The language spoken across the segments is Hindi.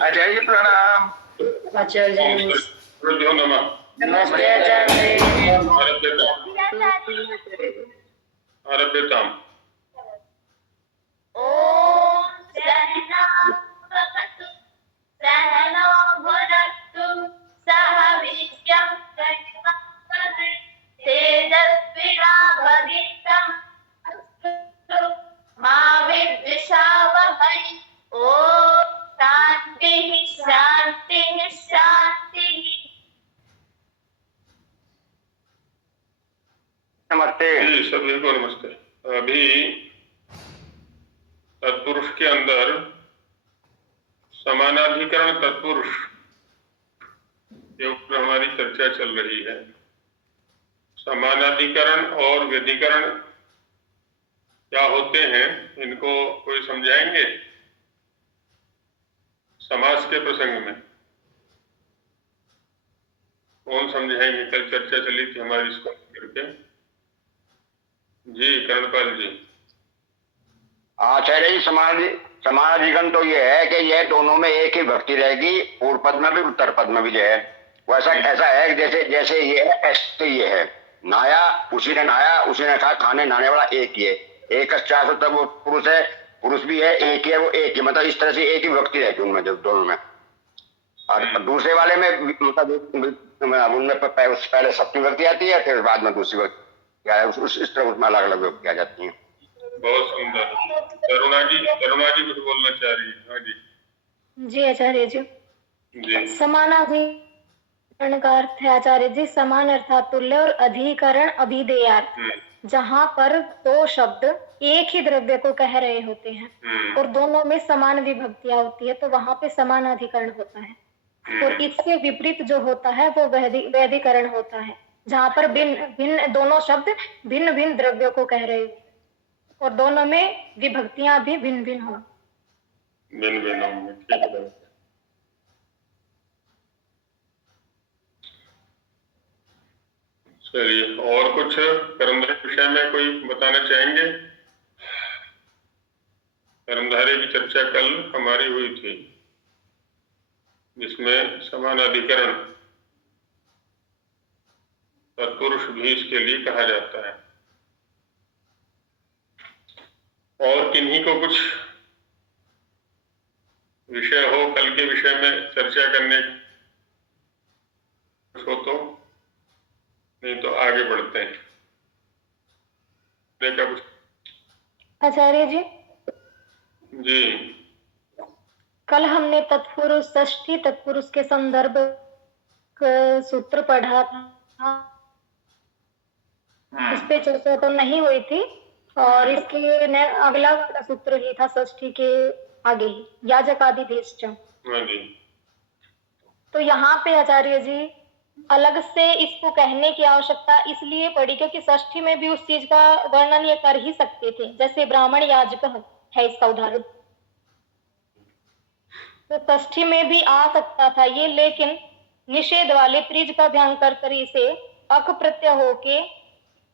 आचार्य जी प्रणाम। आचार्य जी गुरुभ्यो नमः। नमस्ते आचार्य। आरभ्यताम्। ओम सहना भवतु सहनो भुनक्तु सह वीर्यं कर्मवहै तेजस्विनावधीतम् अस्तु मा विद्विषावहै। ओम शांतिः शांतिः शांतिः। नमस्ते जी सभी को नमस्ते। अभी तत्पुरुष के अंदर समानाधिकरण तत्पुरुष के ऊपर हमारी चर्चा चल रही है। समानाधिकरण और व्यधिकरण क्या होते हैं, इनको कोई समझाएंगे समास के प्रसंग में? कौन समझाएंगे? कल चर्चा चली थी हमारी इसको करके। जी कर्णपाल जी। आचार्य जी समानाधिकरण तो ये है कि ये दोनों में एक ही भक्ति रहेगी, पूर्व पद में भी उत्तर पद में भी जो है वैसा ऐसा है कि जैसे ये है ऐसे ये है। नहाया, उसी ने नहाया, उसी ने कहा, खाने नहाने वाला एक ही है। एक तब वो पुरुष है, पुरुष भी है, एक ही है, वो एक ही, मतलब इस तरह से एक ही भक्ति रहती उनमें दोनों में। और दूसरे वाले में मतलब उनमें पहले सप्तमी भक्ति आती है, फिर बाद में दूसरी भक्ति इस तरह उसमें अलग अलग भक्ति आ जाती है। बहुत सुंदर। करुणा जी कुछ बोलना चाह रही है। हाँ जी। जी आचार्य जी। समानाधिकरण का अर्थ है आचार्य जी समान अर्थात तुल्य और अधिकरण अभिधेयार्थ, जहाँ पर दो शब्द एक ही द्रव्य को कह रहे होते हैं और दोनों में समान विभक्तियां होती है, तो वहां पे समानाधिकरण होता है। और इससे विपरीत जो होता है वो वैधिकरण होता है, जहाँ पर भिन्न दोनों शब्द भिन्न भिन्न द्रव्यों को कह रहे हैं और दोनों में विभक्तियां भी भिन्न भिन्न हो। चलिए, और कुछ कर्मधारय विषय में कोई बताना चाहेंगे? कर्मधारय की चर्चा कल हमारी हुई थी, जिसमें समानाधिकरण तत्पुरुष भी इसके लिए कहा जाता है। और किन्हीं को कुछ विषय हो कल के विषय में चर्चा करने हो तो, नहीं तो आगे बढ़ते हैं। आचार्य जी जी, कल हमने तत्पुरुष षष्ठी तत्पुरुष के संदर्भ सूत्र पढ़ा था, इस पे चर्चा तो नहीं हुई थी और इसके अगला वाला सूत्र ही था षष्ठी के आगे ही, याजकादिदेश। तो यहाँ पे आचार्य जी अलग से इसको कहने की आवश्यकता इसलिए पड़ी क्योंकि षष्ठी में भी उस चीज का वर्णन ये कर ही सकते थे, जैसे ब्राह्मण याजक है इसका उदाहरण, तो षष्ठी में भी आ सकता था ये, लेकिन निषेध वाले त्रिज का ध्यान कर इसे अक प्रत्यय होके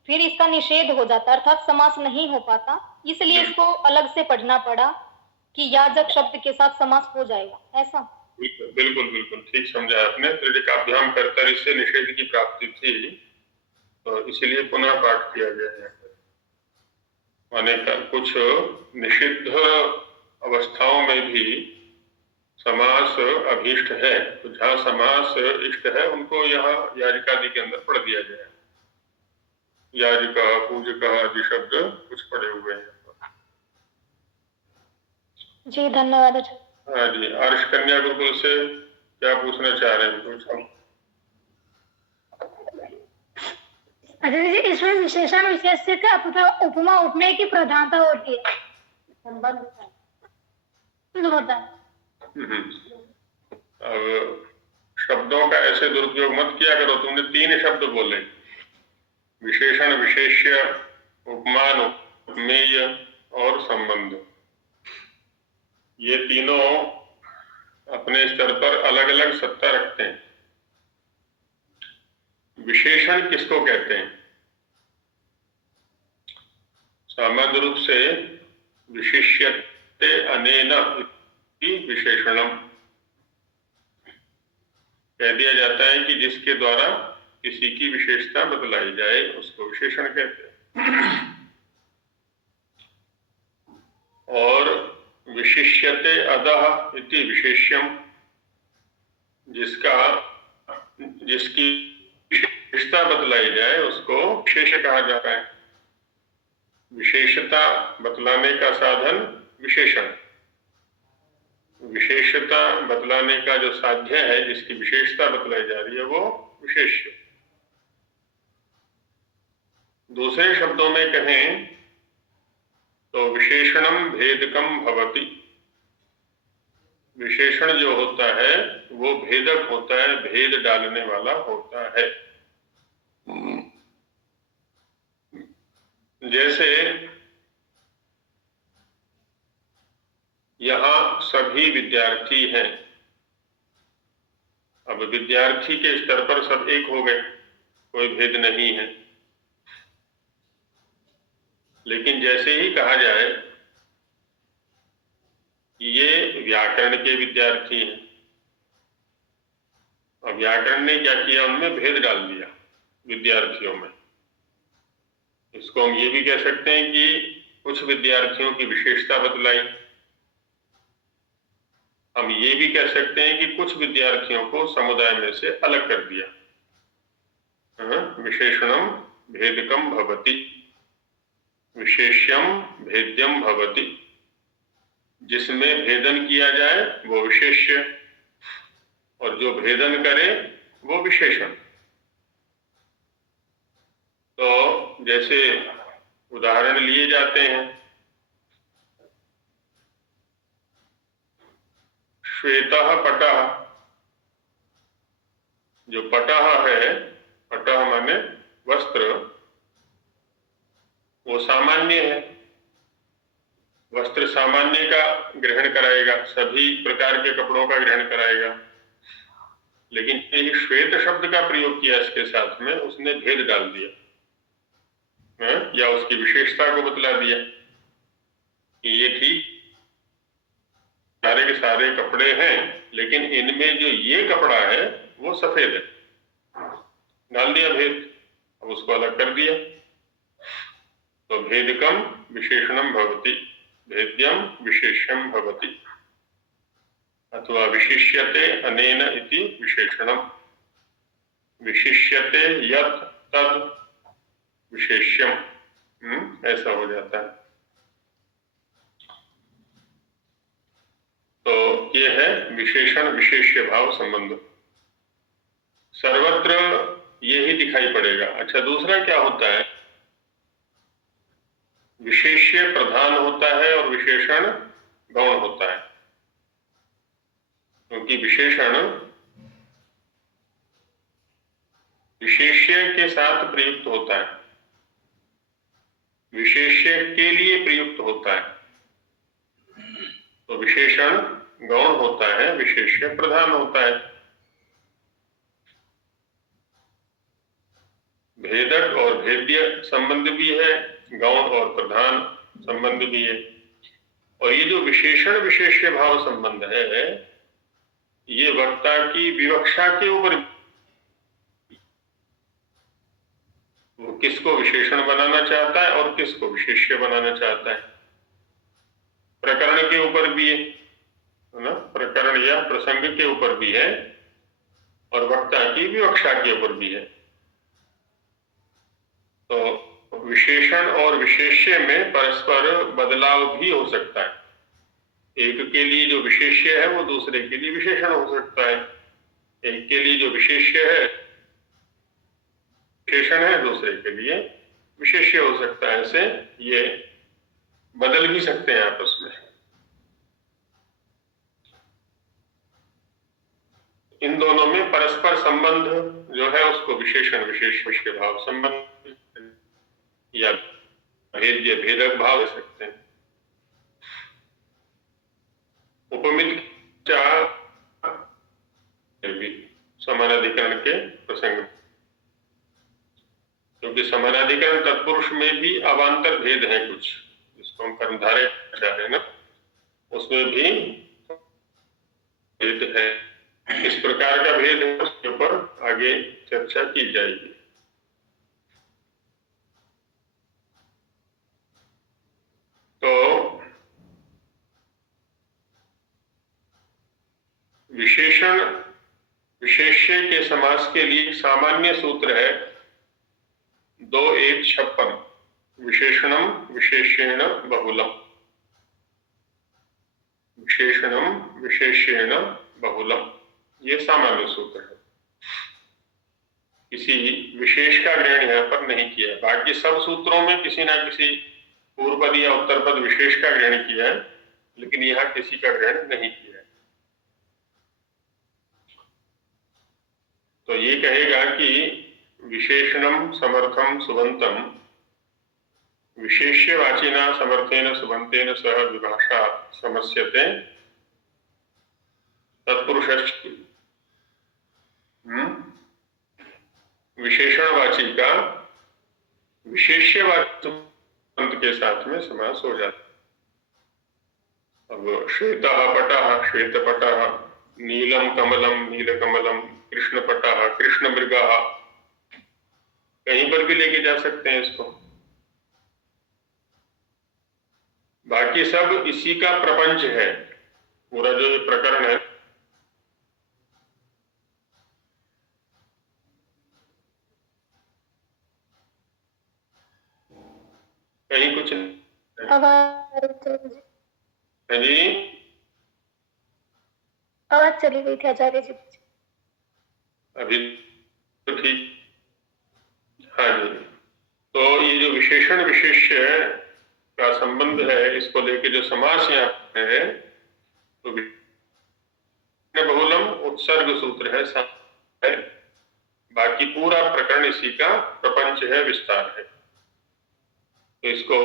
फिर इसका निषेध हो जाता, अर्थात समास नहीं हो पाता, इसलिए इसको अलग से पढ़ना पड़ा कि याजक शब्द के साथ समास हो जाएगा। ऐसा बिल्कुल ठीक समझा आपने। त्रिकाभ्याम कर्तरि से निषेध की प्राप्ति थी, तो इसीलिए पुनः पाठ किया गया है। माने कुछ निषिद्ध अवस्थाओं में भी समास अभीष्ट है, तो जहाँ समास इष्ट है उनको यहाँ याजिकादि के अंदर पढ़ दिया गया है। याजिका पूजका आदि शब्द कुछ पढ़े हुए हैं। जी धन्यवाद। हाँ जी, आर्ष कन्या गुरुकुल से क्या पूछना चाह रहे हैं? पूछो। अच्छा जी, इसमें विशेषण विशेष्य का उपमा उपमेय की प्रधानता होती है, संबंध होता है। अब शब्दों का ऐसे दुरुपयोग मत किया करो। तुमने 3 शब्द बोले, विशेषण विशेष्य, उपमान उपमेय और संबंध। ये तीनों अपने स्तर पर अलग अलग सत्ता रखते हैं। विशेषण किसको कहते हैं? सामान्य रूप से विशिष्यते अनेन इति विशेषणम, कह दिया जाता है कि जिसके द्वारा किसी की विशेषता बतलाई जाए उसको विशेषण कहते हैं। और विशिष्यते अधः इति विशेष्यम, जिसकी विशेषता बतलाई जाए उसको विशेष कहा जाता है। विशेषता बतलाने का साधन विशेषण, विशेषता बतलाने का जो साध्य है, जिसकी विशेषता बतलाई जा रही है, वो विशेष्य। दूसरे शब्दों में कहें तो विशेषणम भेदकम भवति, विशेषण जो होता है वो भेदक होता है, भेद डालने वाला होता है। जैसे यहां सभी विद्यार्थी हैं, अब विद्यार्थी के स्तर पर सब एक हो गए, कोई भेद नहीं है। लेकिन जैसे ही कहा जाए ये व्याकरण के विद्यार्थी हैं, अब व्याकरण ने क्या किया, उनमें भेद डाल दिया विद्यार्थियों में। इसको हम ये भी कह सकते हैं कि कुछ विद्यार्थियों की विशेषता बतलाई। हम ये भी कह सकते हैं कि कुछ विद्यार्थियों को समुदाय में से अलग कर दिया। विशेषणम भेदकम भवति, विशेष्यम भेद्यम भवति, जिसमें भेदन किया जाए वो विशेष्य और जो भेदन करे वो विशेषण। तो जैसे उदाहरण लिए जाते हैं, श्वेतः पटः, जो पटः है, पटः माने वस्त्र, वो सामान्य है, वस्त्र सामान्य का ग्रहण कराएगा, सभी प्रकार के कपड़ों का ग्रहण कराएगा। लेकिन यही श्वेत शब्द का प्रयोग किया इसके साथ में, उसने भेद डाल दिया या उसकी विशेषता को बतला दिया कि ये ठीक सारे के सारे कपड़े हैं, लेकिन इनमें जो ये कपड़ा है वो सफेद है, डाल दिया भेद, अब उसको अलग कर दिया। तो भेदकम विशेषणम भवति, भेद्यम विशेष्यम भवति, अथवा विशिष्यते अनेन इति विशेषणम, विशिष्यते यत् तद विशेष्यम, ऐसा हो जाता है। तो ये है विशेषण विशेष्य भाव संबंध, सर्वत्र ये ही दिखाई पड़ेगा। अच्छा, दूसरा क्या होता है, विशेष्य प्रधान होता है और विशेषण गौण होता है, क्योंकि विशेषण विशेष्य के साथ प्रयुक्त होता है, विशेष्य के लिए प्रयुक्त होता है। तो विशेषण गौण होता है, विशेष्य प्रधान होता है। भेदक और भेद्य संबंध भी है, गौण और प्रधान संबंध भी है। और ये जो विशेषण विशेष्य भाव संबंध है, ये वक्ता की विवक्षा के ऊपर, वो किसको विशेषण बनाना चाहता है और किसको विशेष्य बनाना चाहता है, प्रकरण के ऊपर भी है ना, प्रकरण या प्रसंग के ऊपर भी है और वक्ता की विवक्षा के ऊपर भी है। तो विशेषण और विशेष्य में परस्पर बदलाव भी हो सकता है, एक के लिए जो विशेष्य है वो दूसरे के लिए विशेषण हो सकता है, एक के लिए जो विशेष्य है विशेषण है, दूसरे के लिए विशेष्य हो सकता है। ऐसे ये बदल भी सकते हैं आपस में। इन दोनों में परस्पर संबंध जो है उसको विशेषण विशेष्य भाव संबंध या भेद्य भेदक भाव दे सकते हैं। उपमित भी समानाधिकरण के प्रसंग, क्योंकि समानाधिकरण तत्पुरुष में भी अवान्तर भेद है कुछ, जिसको हम कर्मधारय कह रहे हैं ना, उसमें भी भेद है। इस प्रकार का भेद है, उसके ऊपर आगे चर्चा की जाएगी। तो विशेषण विशेष्य के समास के लिए सामान्य सूत्र है 2:1:56 विशेषणम विशेष्येण बहुलम। विशेषणम विशेष्येण बहुलम, ये सामान्य सूत्र है। किसी विशेष का ग्रहण यहाँ पर नहीं किया है। बाकी सब सूत्रों में किसी ना किसी पूर्व पद या उत्तर पद विशेष का ग्रहण किया है, लेकिन यहाँ किसी का ग्रहण नहीं किया है। तो ये कहेगा कि विशेषणम समर्थम सुबंतम विशेष्यवाचिना समर्थेन सुबंतेन सह विभाषा समस्यते तत्पुरुषश्च। विशेषणवाची का विशेष्यवाची के साथ में समास हो जाता है। अब श्वेतः पटः श्वेतपटः, नीलम कमलम नीलकमलम, कृष्णपटः कृष्णमृगः, कहीं पर भी लेके जा सकते हैं इसको। बाकी सब इसी का प्रपंच है, पूरा जो ये प्रकरण है। कहीं कुछ है जी, आवाज चली गई थी आचार्य जी। अभी तो ठीक। हाँ जी, तो ये जो विशेषण विशेष्य का संबंध है, इसको लेके जो समास यहाँ है, तो बहुलम उत्सर्ग सूत्र है। बाकी पूरा प्रकरण इसी का प्रपंच है, विस्तार है। तो इसको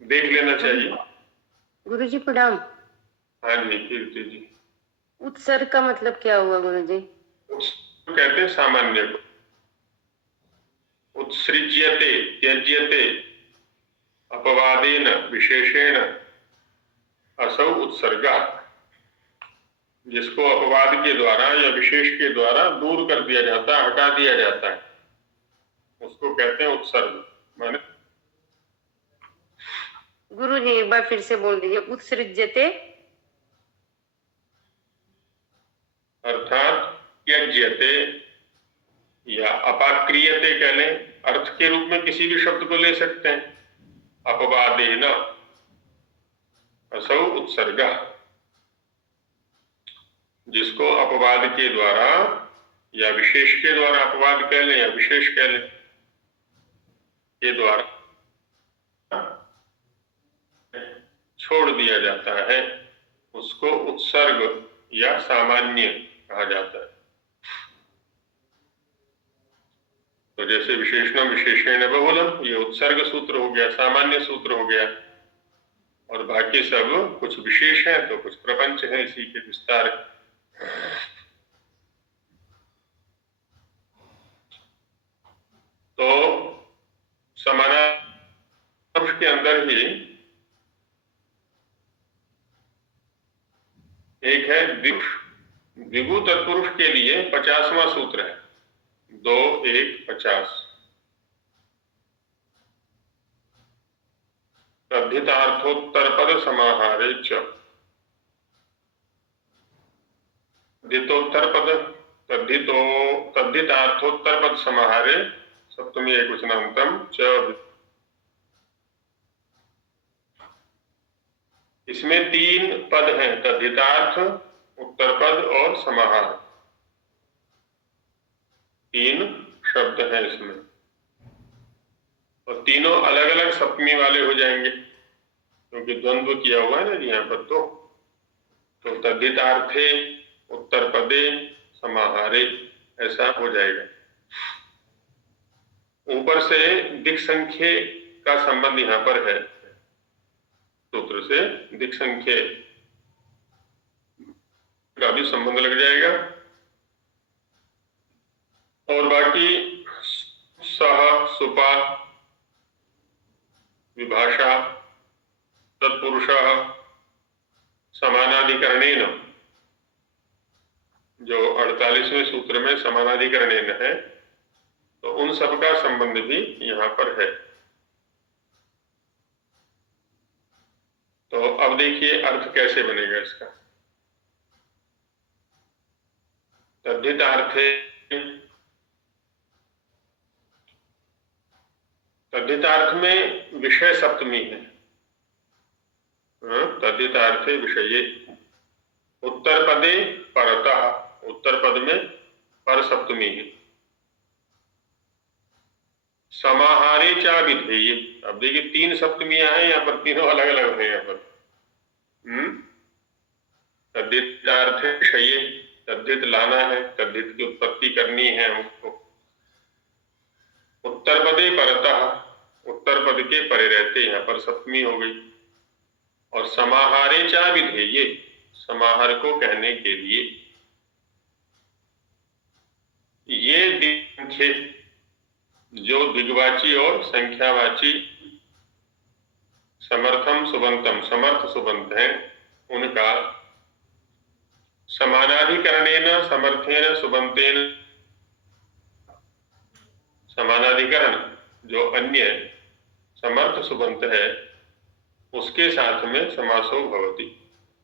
देख लेना चाहिए। गुरु जी प्रणाम। हाँ जी कीर्ति जी। उत्सर्ग का मतलब क्या हुआ गुरु जी? उत्सर्ग कहते हैं सामान्य को। उत्सृज्यते त्यज्यते अपवादेन विशेषेण असौ उत्सर्गः, जिसको अपवाद के द्वारा या विशेष के द्वारा दूर कर दिया जाता है, हटा दिया जाता है, उसको कहते हैं उत्सर्ग। माने गुरु जी एक बार फिर से बोल दीजिए। उत्सृज्यते अर्थात त्यज्यते या अपाक्रियते कह लें, अर्थ के रूप में किसी भी शब्द को ले सकते हैं। अपवादेन असौ उत्सर्गः, जिसको अपवाद के द्वारा या विशेष के द्वारा, अपवाद कह लें या विशेष कह लें, के द्वारा छोड़ दिया जाता है, उसको उत्सर्ग या सामान्य कहा जाता है। तो जैसे विशेषणम विशेषेण बहुलम, ये उत्सर्ग सूत्र हो गया, सामान्य सूत्र हो गया, और बाकी सब कुछ विशेष है तो कुछ प्रपंच है, इसी के विस्तार। तो समानार्थक के अंदर ही एक है द्विगु तत्पुरुष के लिए 50वां सूत्र है 2:1:50। तद्धितार्थोत्तर पद समाहारे च, तद्धितोत्तर पद तद्धितार्थोत्तर पद समाहारे सप्तमी एकवचनांतम च। इसमें 3 पद हैं, तद्धितार्थ, उत्तर पद और समाहार। 3 शब्द हैं इसमें, और तीनों अलग अलग सप्तमी वाले हो जाएंगे, क्योंकि द्वंद्व किया हुआ है ना यहाँ पर। तो तद्धितार्थे उत्तर पदे समाहारे ऐसा हो जाएगा। ऊपर से दिक् संख्य का संबंध यहाँ पर है, सूत्र से दिक् संख्य का भी संबंध लग जाएगा। और बाकी सह सुपा विभाषा तत्पुरुषः समानाधिकरणेन, जो 48वें सूत्र में समानाधिकरणेन है, तो उन सब का संबंध भी यहाँ पर है। तो अब देखिए अर्थ कैसे बनेगा इसका। तद्धितार्थे, तद्धितार्थ में विषय सप्तमी है। तद्धितार्थे विषये, उत्तर पदे परतः, उत्तर पद में पर सप्तमी है। समाहारे चा विधेय, अब देखिए 3 सप्तमियां हैं यहाँ पर, तीनों अलग अलग हैं यहाँ पर। तद्धितार्थे विषये, तद्धित लाना है, तद्धित की उत्पत्ति करनी है हमको। उत्तर पदे परतः, उत्तर पद के परे रहते, यहाँ पर सप्तमी हो गई। और समाहारे चा विधेय, समाहार को कहने के लिए। ये दिखे जो दिग्वाची और संख्यावाची समर्थम सुबंतम, समर्थ सुबंत हैं, उनका समानाधिकरणेन समर्थेन सुबंतेन, समानाधिकरण जो अन्य समर्थ सुबंत है उसके साथ में समासो भवति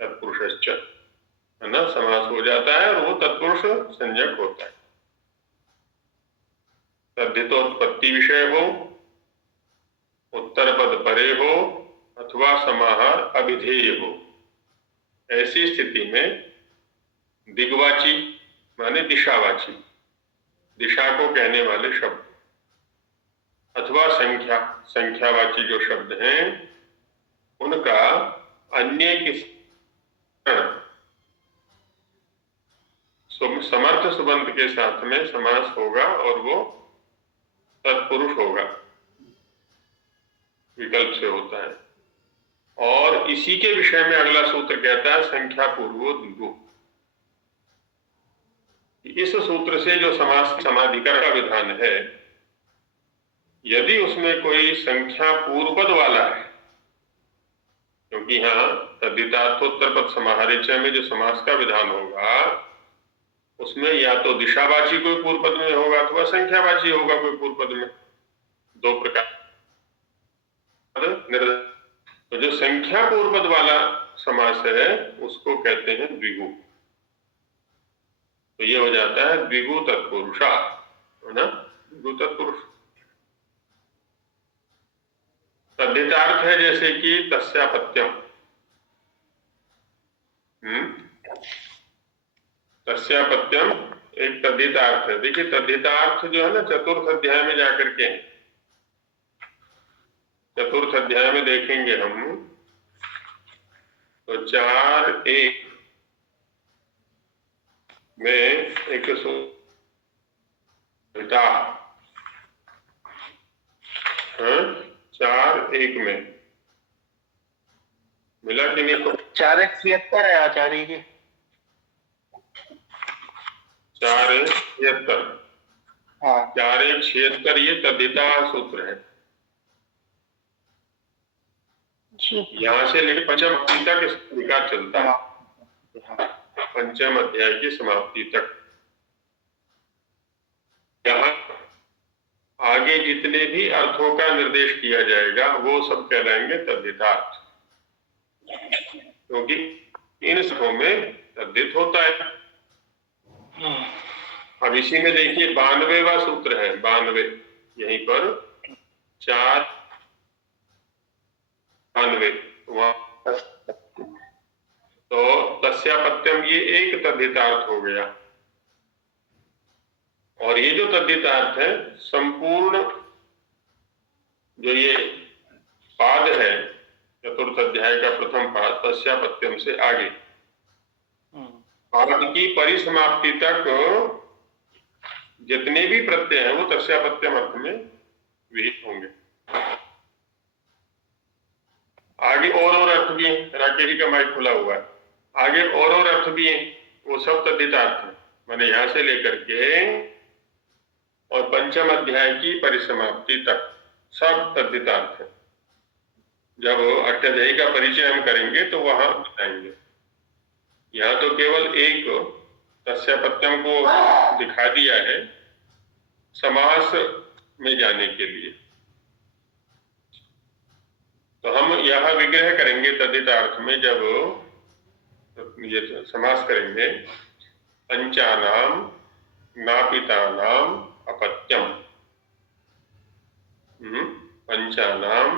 तत्पुरुषश्च, है ना, समास हो जाता है और वो तत्पुरुष संज्ञक होता है। तद्धितोत्पत्ति विषय हो, उत्तर पद परे हो, अथवा समाहार अभिधेय हो, ऐसी स्थिति में दिग्वाची माने दिशावाची, दिशा को कहने वाले शब्द, अथवा संख्या, संख्यावाची जो शब्द हैं, उनका अन्य किसी समर्थ सुबंत के साथ में समास होगा और वो तत्पुरुष होगा, विकल्प से होता है। और इसी के विषय में अगला सूत्र कहता है संख्या पूर्वो दिगो। इस सूत्र से जो समास समाधिकरण का विधान है, यदि उसमें कोई संख्या पूर्वपद वाला है, क्योंकि यहाँ तद्धितार्थोत्तर पद समाहारे च में जो समास का विधान होगा उसमें या तो दिशावाची कोई पूर्व पद में होगा अथवा संख्यावाची होगा कोई पूर्व पद में, दो प्रकार। तो जो संख्या पूर्व पद वाला समास है उसको कहते हैं द्विगु। तो ये हो जाता है द्विगु तत्पुरुषा, है ना, द्विगु तत्पुरुष। तद्धितार्थ है जैसे कि तस्यापत्यम, तस्यापत्यम एक तद्धितार्थ है। देखिए तद्धितार्थ जो है ना, चतुर्थ अध्याय में जाकर के, चतुर्थ अध्याय में देखेंगे हम, तो 4:1 में एक सूत्र, 4:1 में मिला कि नहीं? 4:76 है आचार्य जी। 4:76, हाँ 4:76 ये तद्धिता सूत्र है। यहाँ से लेकर पंचम अध्याय तक इसका विकास चलता है, पंचम अध्याय की समाप्ति तक। यहाँ आगे जितने भी अर्थों का निर्देश किया जाएगा वो सब कहलाएंगे तद्धितार्थ, क्योंकि इन स्थलों में तद्धित होता है। अब इसी में देखिए 92वां सूत्र है, 92 यहीं पर 4:92 तो तस्यापत्यम ये एक तद्धितार्थ हो गया। और ये जो तद्धितार्थ है संपूर्ण जो ये पाद है चतुर्थ अध्याय का प्रथम पाद तस्यापत्यम से आगे पाद की परिसमाप्ति तक जितने भी प्रत्यय हैं वो तस्यापत्यम अर्थ में विहित होंगे। आगे और अर्थ भी है, राकेश जी का माइक खुला हुआ है, आगे और अर्थ भी है, वो सब तद्धितार्थ है। मैंने यहां से लेकर के और पंचम अध्याय की परिसमाप्ति तक सब तद्धितार्थ है। जब अष्टाध्यायी का परिचय हम करेंगे तो वहां बताएंगे। यहाँ तो केवल एक तस्यापत्यम को दिखा दिया है समास में जाने के लिए। तो हम यह विग्रह करेंगे तदितार्थ में, जब ये समास करेंगे पंचानाम नापितानाम अपत्यम। पंचानाम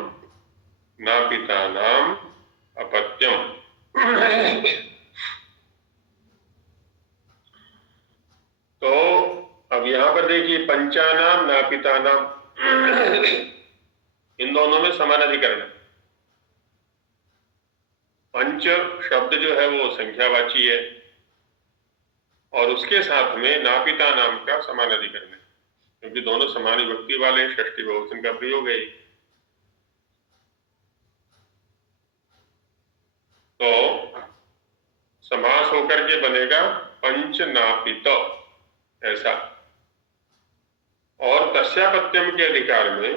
नापितानाम अपत्यम। तो अब यहां पर देखिए पंचानाम नापितानाम, इन दोनों में समानाधिकरण है। पंच शब्द जो है वो संख्यावाची है और उसके साथ में नापिता नाम का समानाधिकरण है, क्योंकि दोनों समान विभक्ति वाले षष्ठी बहुवचन का प्रयोग है। तो समास होकर के बनेगा पंच नापित ऐसा। और तस्यापत्यम के अधिकार में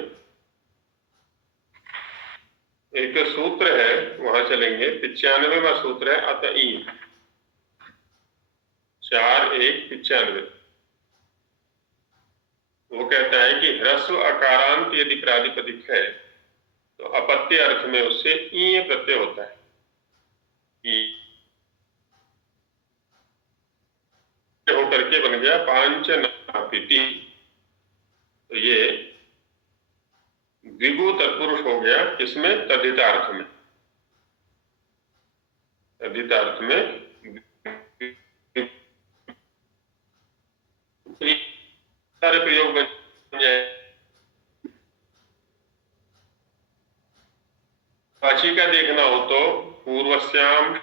एक सूत्र है, वहां चलेंगे, 95वां सूत्र है अतई 4:1:95। वो कहता है कि ह्रस्व अकारांत यदि प्रातिपदिक है तो अपत्य अर्थ में उससे ई प्रत्यय होता है। होकर के बन गया पांच नापिति। तो ये द्विगु तत्पुरुष हो गया, किसमें? तद्धितार्थ में। तद्धितार्थ में सारे प्रयोग बन जाए। वाची का देखना हो तो पूर्वस्याम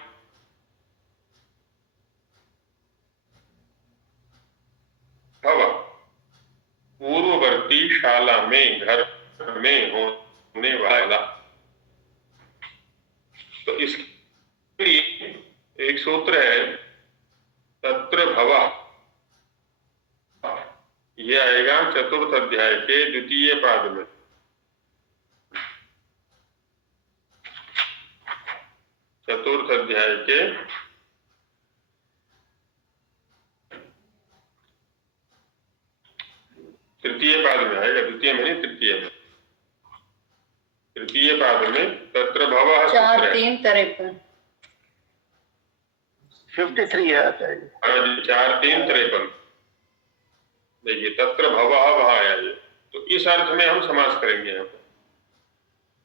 भव, पूर्ववर्ती शाला में, घर में होने वाला। तो इसके लिए एक सूत्र है तत्र भवा, ये आएगा चतुर्थ अध्याय के द्वितीय पाद में। चतुर्थ अध्याय के तृतीय पाद में आएगा, द्वितीय में नहीं, तृतीय में। तृतीय पाद में तत्र भवः 4:3:53 53 है आचार्य जी। 4:3:53। देखिए तत्र भवः वहां आया ये, तो इस अर्थ में हम समास करेंगे यहाँ पर।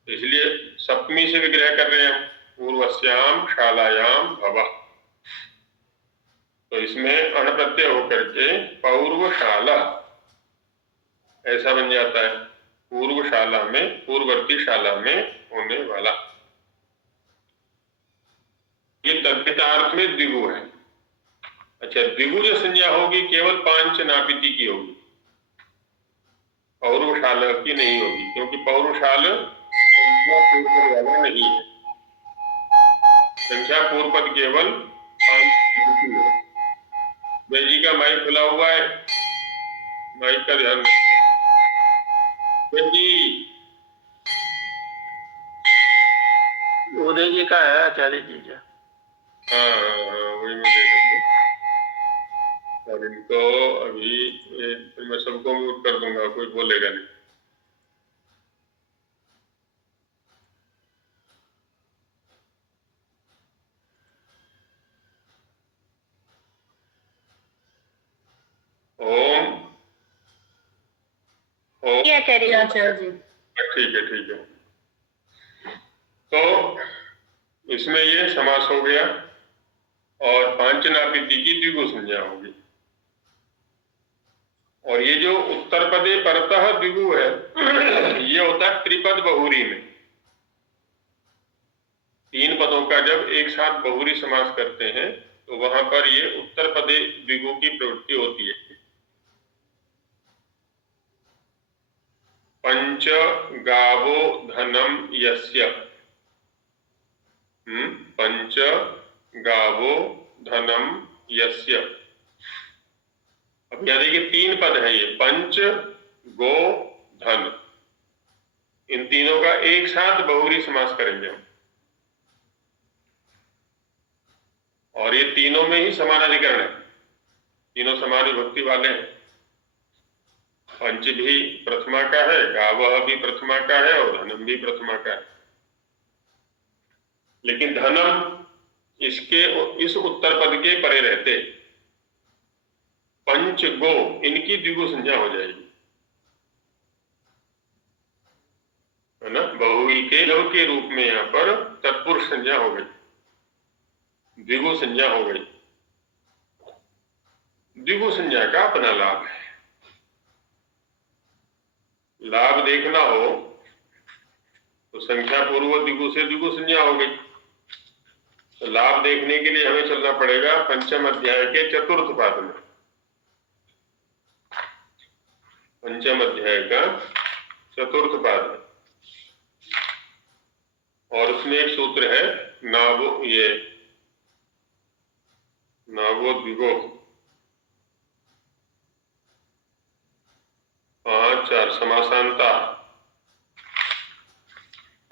इसलिए सप्तमी से विग्रह कर रहे हैं, पूर्वस्याम शालायाम भवः। तो इसमें अण प्रत्यय होकर के पौर्वशाला ऐसा बन जाता है, पूर्वशाला में, पूर्ववर्ती शाला में होने वाला। ये तद्धितार्थ में द्विगु है। अच्छा, द्विगु जो संज्ञा होगी केवल पांच नापिति की होगी, पौर्वशाला की नहीं होगी, क्योंकि पौर्वशाल संख्या पूर्वपद वाला नहीं है। संख्या पूर्वपद केवल पांच है। बेजी का माइक खुला हुआ है, माइक का ध्यान रखें। बेजी उदय जी का है आचार्य जी का। हाँ, वही मैं देख रहा हूँ। और इनको अभी फिर मैं सबको म्यूट कर दूंगा, कोई बोलेगा नहीं। ओम ओम, क्या कह रही है आचार्य जी? ठीक है ठीक है। तो इसमें ये समास हो गया और पांच नापिति की द्विगु संज्ञा होगी। और ये जो उत्तर पदे परतः द्विगु है, ये होता है त्रिपद बहुरी में। तीन पदों का जब एक साथ बहुरी समास करते हैं तो वहां पर ये उत्तर पदे द्विगु की प्रवृत्ति होती है। पंच गावो धनम यस्य, पंच गावो धनम यस्य। अब क्या देखिए, तीन पद है ये, पंच गो धन, इन तीनों का एक साथ बहुरी समास करेंगे हम। और ये तीनों में ही समानाधिकरण है, तीनों समान विभक्ति वाले हैं। पंच भी प्रथमा का है, गावः भी प्रथमा का है और धनम भी प्रथमा का है। लेकिन धनम इसके इस उत्तर पद के परे रहते, पंच गो इनकी द्विगु संज्ञा हो जाएगी, है ना। बहुवी के लव के रूप में यहाँ पर तत्पुरुष संज्ञा हो गई, द्विगु संज्ञा हो गई। द्विगु संज्ञा का अपना लाभ है। लाभ देखना हो तो संख्या पूर्व द्विगु से द्विगु संज्ञा हो गई। तो लाभ देखने के लिए हमें चलना पड़ेगा पंचम अध्याय के चतुर्थ पाद में। पंचम अध्याय का चतुर्थ पाद है और उसमें एक सूत्र है नावो द्विगो 5 4 समासांता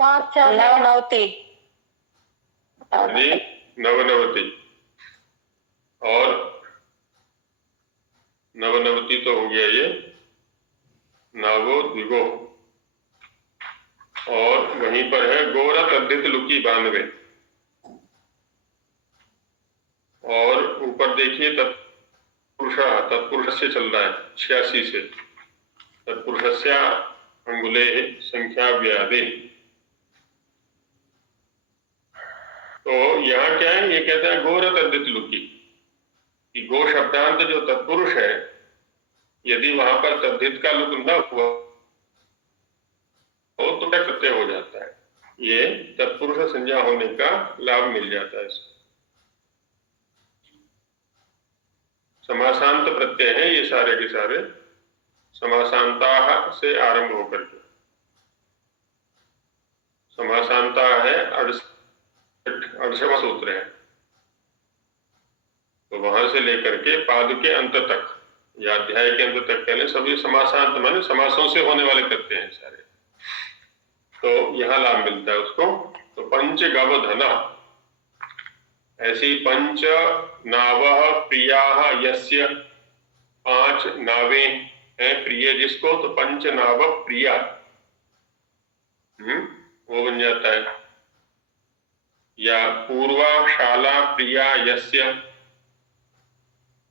5 4 नवनवति यानी नवनवति, और नवनवति तो हो गया ये नावो द्विगो। और वहीं पर है गोरत अद्धित लुकी 92। और ऊपर देखिए तत्पुरुष से चल रहा है 86 से, तत्पुरुषस्य अंगुले संख्या व्याधि। तो यहाँ क्या है, ये कहते हैं गोरत अद्धित लुकी, कि गो शब्दांत जो तत्पुरुष है, यदि वहां पर तद्धित का लुक न हुआ तो प्रत्यय हो जाता है। ये तत्पुरुष संज्ञा होने का लाभ मिल जाता है इसको। समासांत प्रत्यय है ये सारे के सारे, समासांता से आरंभ होकर के। समासांता है 68वां सूत्र है, तो वहां से लेकर के पाद के अंत तक या अध्याय के अंत तक पहले सभी समासांत माने समासों से होने वाले प्रत्यय हैं सारे। तो यहाँ लाभ मिलता है उसको। तो पंच गव धन, ऐसी पंच नावः प्रियाः यस्य, 5 नावें हैं प्रिय जिसको, तो पंच नाव प्रिया वो बन जाता है। या पूर्वा शाला प्रिया यस्य,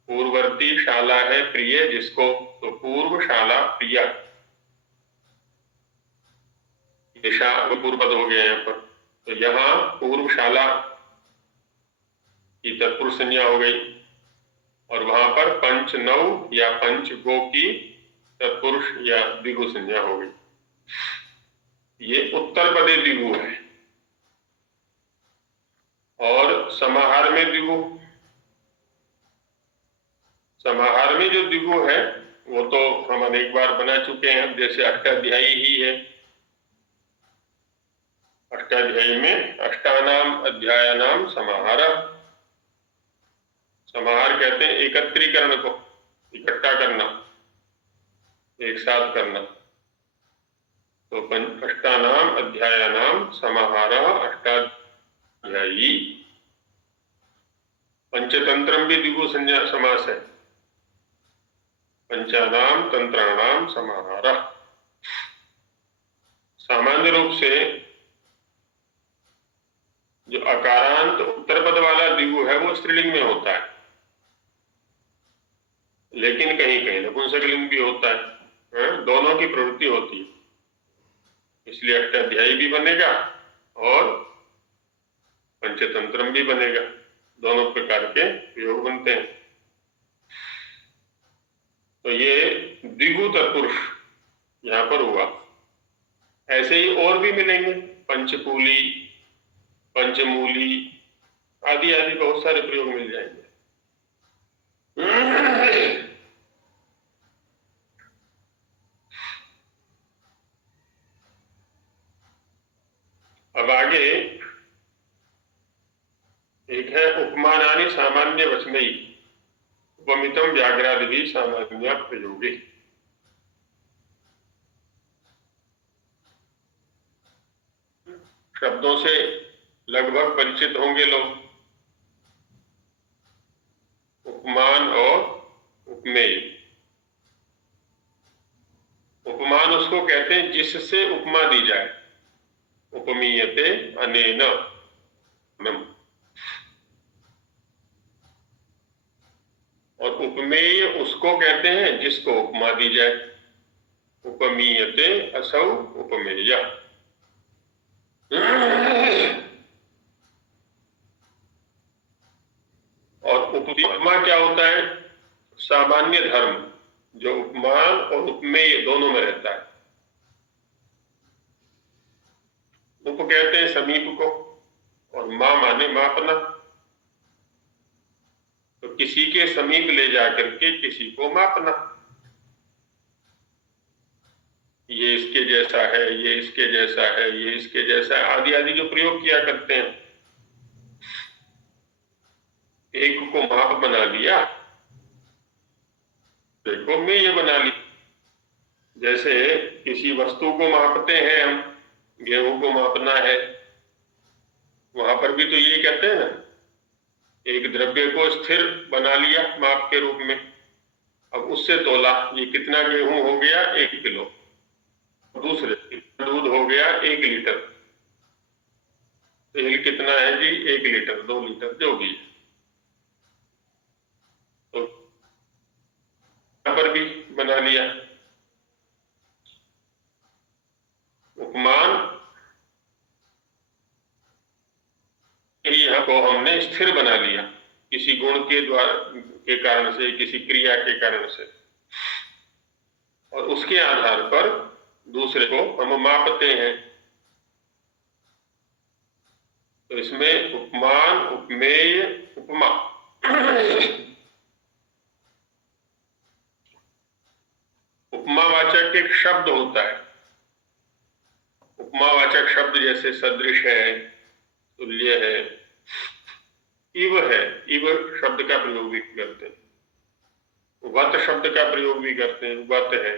पूर्ववर्ती शाला है प्रिय जिसको, तो पूर्व शाला प्रिया। दिशा पूर्व पद हो गया यहाँ पर, तो यहाँ पूर्वशाला की तत्पुरुष संज्ञा हो गई और वहां पर पंच नव या पंच गो की तत्पुरुष या द्विगु संज्ञा हो गई। ये उत्तर पदे द्विगु है। और समाहार में द्विगु, समाहार में जो द्विगु है वो तो हम अनेक बार बना चुके हैं, जैसे अष्टाध्यायी ही है। अष्टाध्यायी में अष्टानाम अध्यायानाम समाहार, समाहार कहते हैं एकत्रीकरण को, इकट्ठा करना, एक साथ करना। तो अष्टानाम अध्यायानाम समाहार अष्टाध्यायी। पंचतंत्रम भी द्विगु संज्ञा समास है, पंचानाम तंत्राणाम समाहार। सामान्य रूप से जो अकारांत उत्तर पद वाला द्विगु है वो स्त्रीलिंग में होता है, लेकिन कहीं कहीं नपुंसकलिंग भी होता है, दोनों की प्रवृत्ति होती है। इसलिए अष्टाध्यायी भी बनेगा और पंचतंत्रम भी बनेगा, दोनों प्रकार के प्रयोग बनते हैं। तो ये द्विगु तत्पुरुष यहाँ पर हुआ। ऐसे ही और भी मिलेंगे, पंचकूली, पंचमूली आदि आदि बहुत सारे प्रयोग मिल जाएंगे। अब आगे एक है उपमानानि सामान्य वचनई, उपमितम व्याघ्रादि भी सामान्य प्रयोगी। शब्दों से लगभग परिचित होंगे लोग। उपमान और कहते हैं जिससे उपमा दी जाए, उपमीयते अनेन नम। और उपमेय उसको कहते हैं जिसको उपमा दी जाए, उपमीयते असौ उपमेय। और उपमा क्या होता है? सामान्य धर्म जो उपमान और उपमेय दोनों में रहता है। उप कहते हैं समीप को, और मा माने मापना। तो किसी के समीप ले जाकर के किसी को मापना, ये इसके जैसा है, ये इसके जैसा है, ये इसके जैसा है, आदि आदि जो प्रयोग किया करते हैं। एक को माप बना लिया, देखो मैं ये बना ली। जैसे किसी वस्तु को मापते हैं हम, गेहूं को मापना है, वहां पर भी तो यही कहते हैं ना, एक द्रव्य को स्थिर बना लिया माप के रूप में, अब उससे तोला, ये कितना गेहूं हो गया? 1 किलो। दूसरे दूध हो गया 1 लीटर, तेल कितना है जी? 1 लीटर, 2 लीटर, जो भी। तो यहां पर भी बना लिया उपमान, यहाँ को हमने स्थिर बना लिया किसी गुण के द्वारा के कारण से, किसी क्रिया के कारण से, और उसके आधार पर दूसरे को हम मापते हैं। तो इसमें उपमान, उपमेय, उपमा उपमावाचक एक शब्द होता है। उपमावाचक शब्द जैसे सदृश है, तुल्य है, इव है, इव शब्द का प्रयोग भी करते हैं, वत शब्द का प्रयोग भी करते हैं, वत है।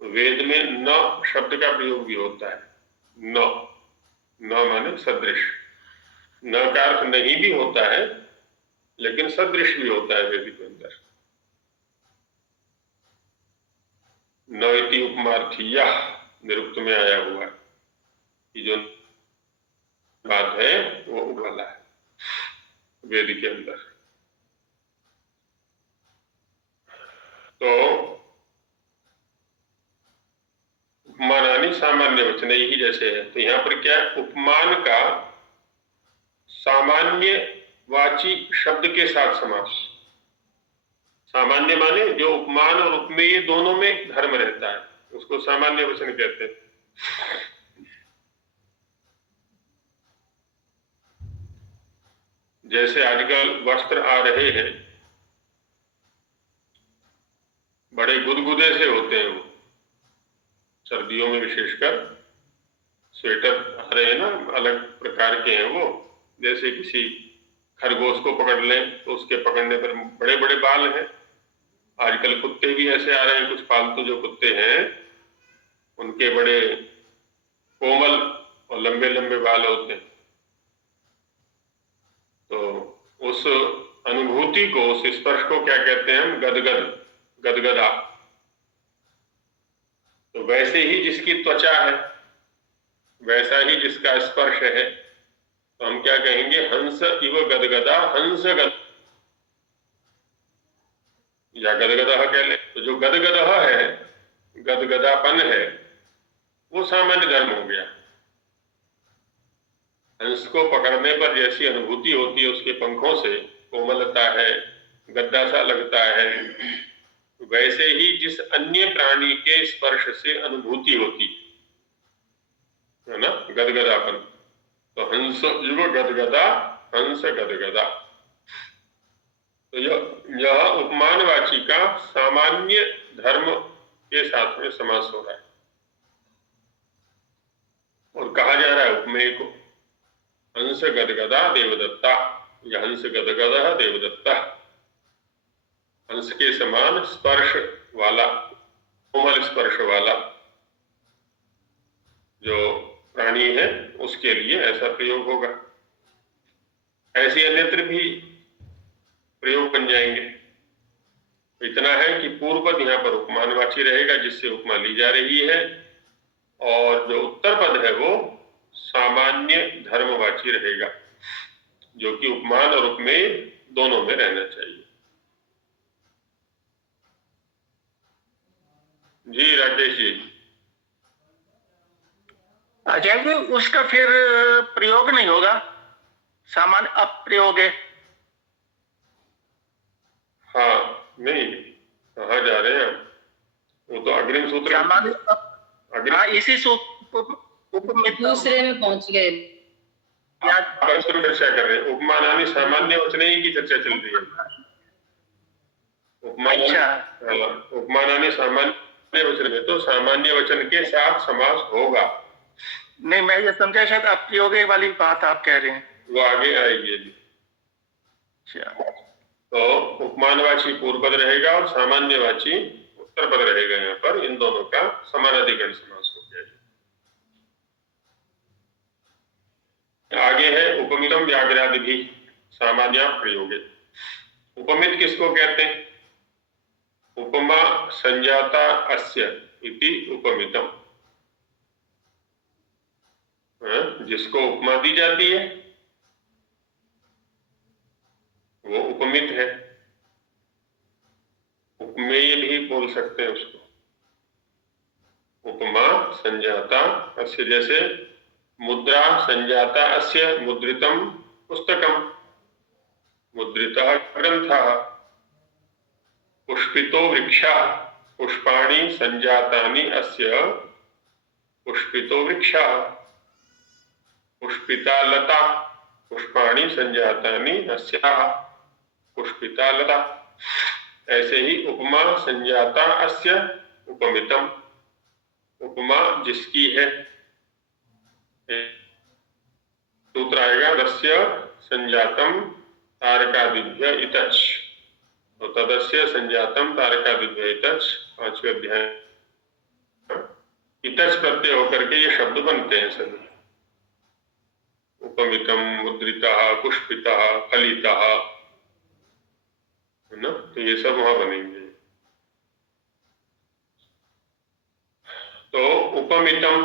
वेद में न शब्द का प्रयोग भी होता है, न, न माने सदृश। न का अर्थ नहीं भी होता है, लेकिन सदृश भी होता है वेद के अंदर। न इति उपमार्थीया निरुक्त में आया हुआ है कि जो बात है वो उगला है वेद के अंदर। तो उपमानानि सामान्य वचन ही जैसे है, तो यहां पर क्या, उपमान का सामान्य वाची शब्द के साथ समास। सामान्य माने जो उपमान और उपमेय दोनों में धर्म रहता है, उसको सामान्य वचन कहते हैं। जैसे आजकल वस्त्र आ रहे हैं, बड़े गुदगुदे से होते हैं वो, सर्दियों में विशेषकर स्वेटर आ रहे हैं ना, अलग प्रकार के हैं वो। जैसे किसी खरगोश को पकड़ लें तो उसके पकड़ने पर बड़े बड़े बाल हैं। आजकल कुत्ते भी ऐसे आ रहे हैं, कुछ पालतू जो कुत्ते हैं उनके बड़े कोमल और लंबे लंबे बाल होते हैं। तो उस अनुभूति को, उस स्पर्श को क्या कहते हैं हम? गदगद, गदगदा। तो वैसे ही जिसकी त्वचा है, वैसा ही जिसका स्पर्श है, तो हम क्या कहेंगे? हंस इव गदगदा, हंस गद, या गदगदा कह ले। तो जो गदगदा है, गदगदापन है, वो सामान्य धर्म हो गया। हंस को पकड़ने पर जैसी अनुभूति होती है उसके पंखों से, कोमलता है, गद्दा सा लगता है, वैसे ही जिस अन्य प्राणी के स्पर्श से अनुभूति होती है ना, गदगदापन। तो हंस इव गदगदा, हंस गदगदा। तो यह उपमानवाची का सामान्य धर्म के साथ में समास हो रहा है, और कहा जा रहा है उपमेय को हंस गदगदा देवदत्ता, या हंस गदगदा देवदत्ता। हंस के समान स्पर्श वाला, कोमल स्पर्श वाला जो प्राणी है उसके लिए ऐसा प्रयोग होगा। ऐसे अन्यत्र भी प्रयोग बन जाएंगे। इतना है कि पूर्व पद यहाँ पर उपमानवाची रहेगा जिससे उपमा ली जा रही है, और जो उत्तर पद है वो सामान्य धर्मवाची रहेगा, जो कि उपमान और उपमेय दोनों में रहना चाहिए। जी राकेश जी। आचार्य जी उसका फिर प्रयोग नहीं होगा, सामान्य अप्रयोग है। हाँ नहीं, कहाँ जा रहे हैं, वो तो अग्रिम सूत्र सामान्य हाँ, इसी उपमित दूसरे में पहुंच गए। चर्चा कर रहे हैं, उपमानानि सामान्य वचने की चर्चा चल रही है। उपमानानि सामान्य वचन में तो सामान्य वचन के साथ समास होगा। नहीं, मैं ये समझा शायद अप्रयोग वाली बात आप कह रहे हैं, वो आगे आएगी अभी। तो उपमानवाची पूर्व पद रहेगा और सामान्यवाची उत्तर पद रहेगा। यहाँ पर इन दोनों का समानाधिकरण समास हो गया। आगे है उपमितम व्याघ्रादि भी सामान्य प्रयोग। उपमित किसको कहते हैं? उपमा संजाता अस्य इति उपमितम, जिसको उपमा दी जाती है वो उपमित है। उपमेय भी बोल सकते हैं उसको। उपमा संजाता अस्य, जैसे मुद्रा संजाता अस्य मुद्रितम पुस्तकम, मुद्रितः ग्रंथः। पुष्पितो वृक्षः पुष्पाणि संजातानि अस्य पुष्पितो वृक्षः। पुष्पिता लता पुष्पाणि संजातानि अस्याः पुष्पिता लता। ऐसे ही उपमा संजाता अस्य उपमितम, उपमा जिसकी है। सूत्र आएगा तस्य संजातम तारकादिभ्य इतच, तो तदस्य संजातम तारकादिभ्य इतच, 5वें अध्याय। इतच प्रत्यय होकर के ये शब्द बनते हैं सभी। उपमितम, मुद्रितः, पुष्पितः, फलितः, है ना, तो ये सब वहां बनेंगे। तो उपमितम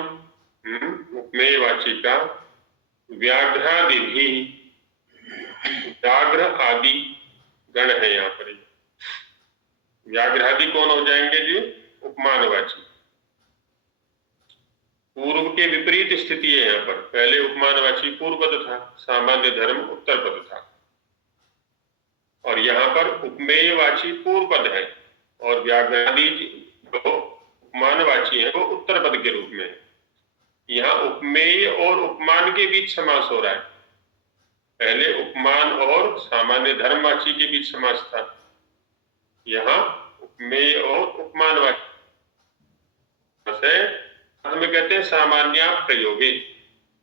उपमेयवाची का व्याघ्रादि भी, व्याघ्र आदि गण है यहाँ पर। व्याघ्रादि कौन हो जाएंगे जी? उपमानवाची। पूर्व के विपरीत स्थिति है यहाँ पर। पहले उपमानवाची पूर्व पद था, सामान्य धर्म उत्तर पद था, और यहाँ पर उपमेयवाची पूर्व पद है और व्याघ्रादि जो उपमानवाची है वो उत्तर पद के रूप में है। यहाँ उपमेय और उपमान के बीच समास हो रहा है। पहले उपमान और सामान्य धर्मवाची के बीच समास था, यहाँ उपमेय और उपमानवाची है। हमें कहते हैं सामान्य प्रयोगे।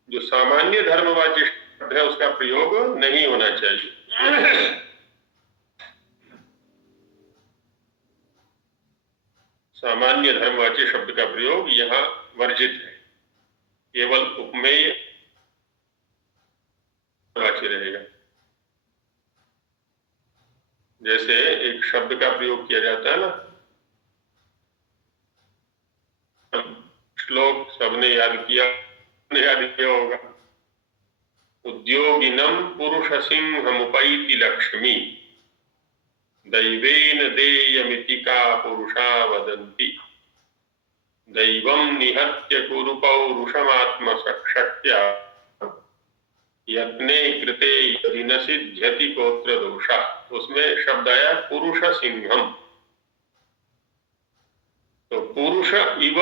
जो सामान्य धर्मवाची शब्द है उसका प्रयोग नहीं होना चाहिए। सामान्य धर्मवाची शब्द का प्रयोग यहाँ वर्जित है, केवल उपमेय वाची रहेगा। जैसे एक शब्द का प्रयोग किया जाता है ना, श्लोक सबने याद किया, याद किया होगा। उद्योगिनम पुरुष सिंहमुपैति लक्ष्मी दैवेन देयमिति का पुरुषा वदन्ति। दैवं निहत्य कुरु पौरुषमात्मशक्त्या यत्ने कृते यदि न सिद्ध्यति गोत्र दोषः। उसमें शब्द आया पुरुष सिंहम। तो पुरुष इव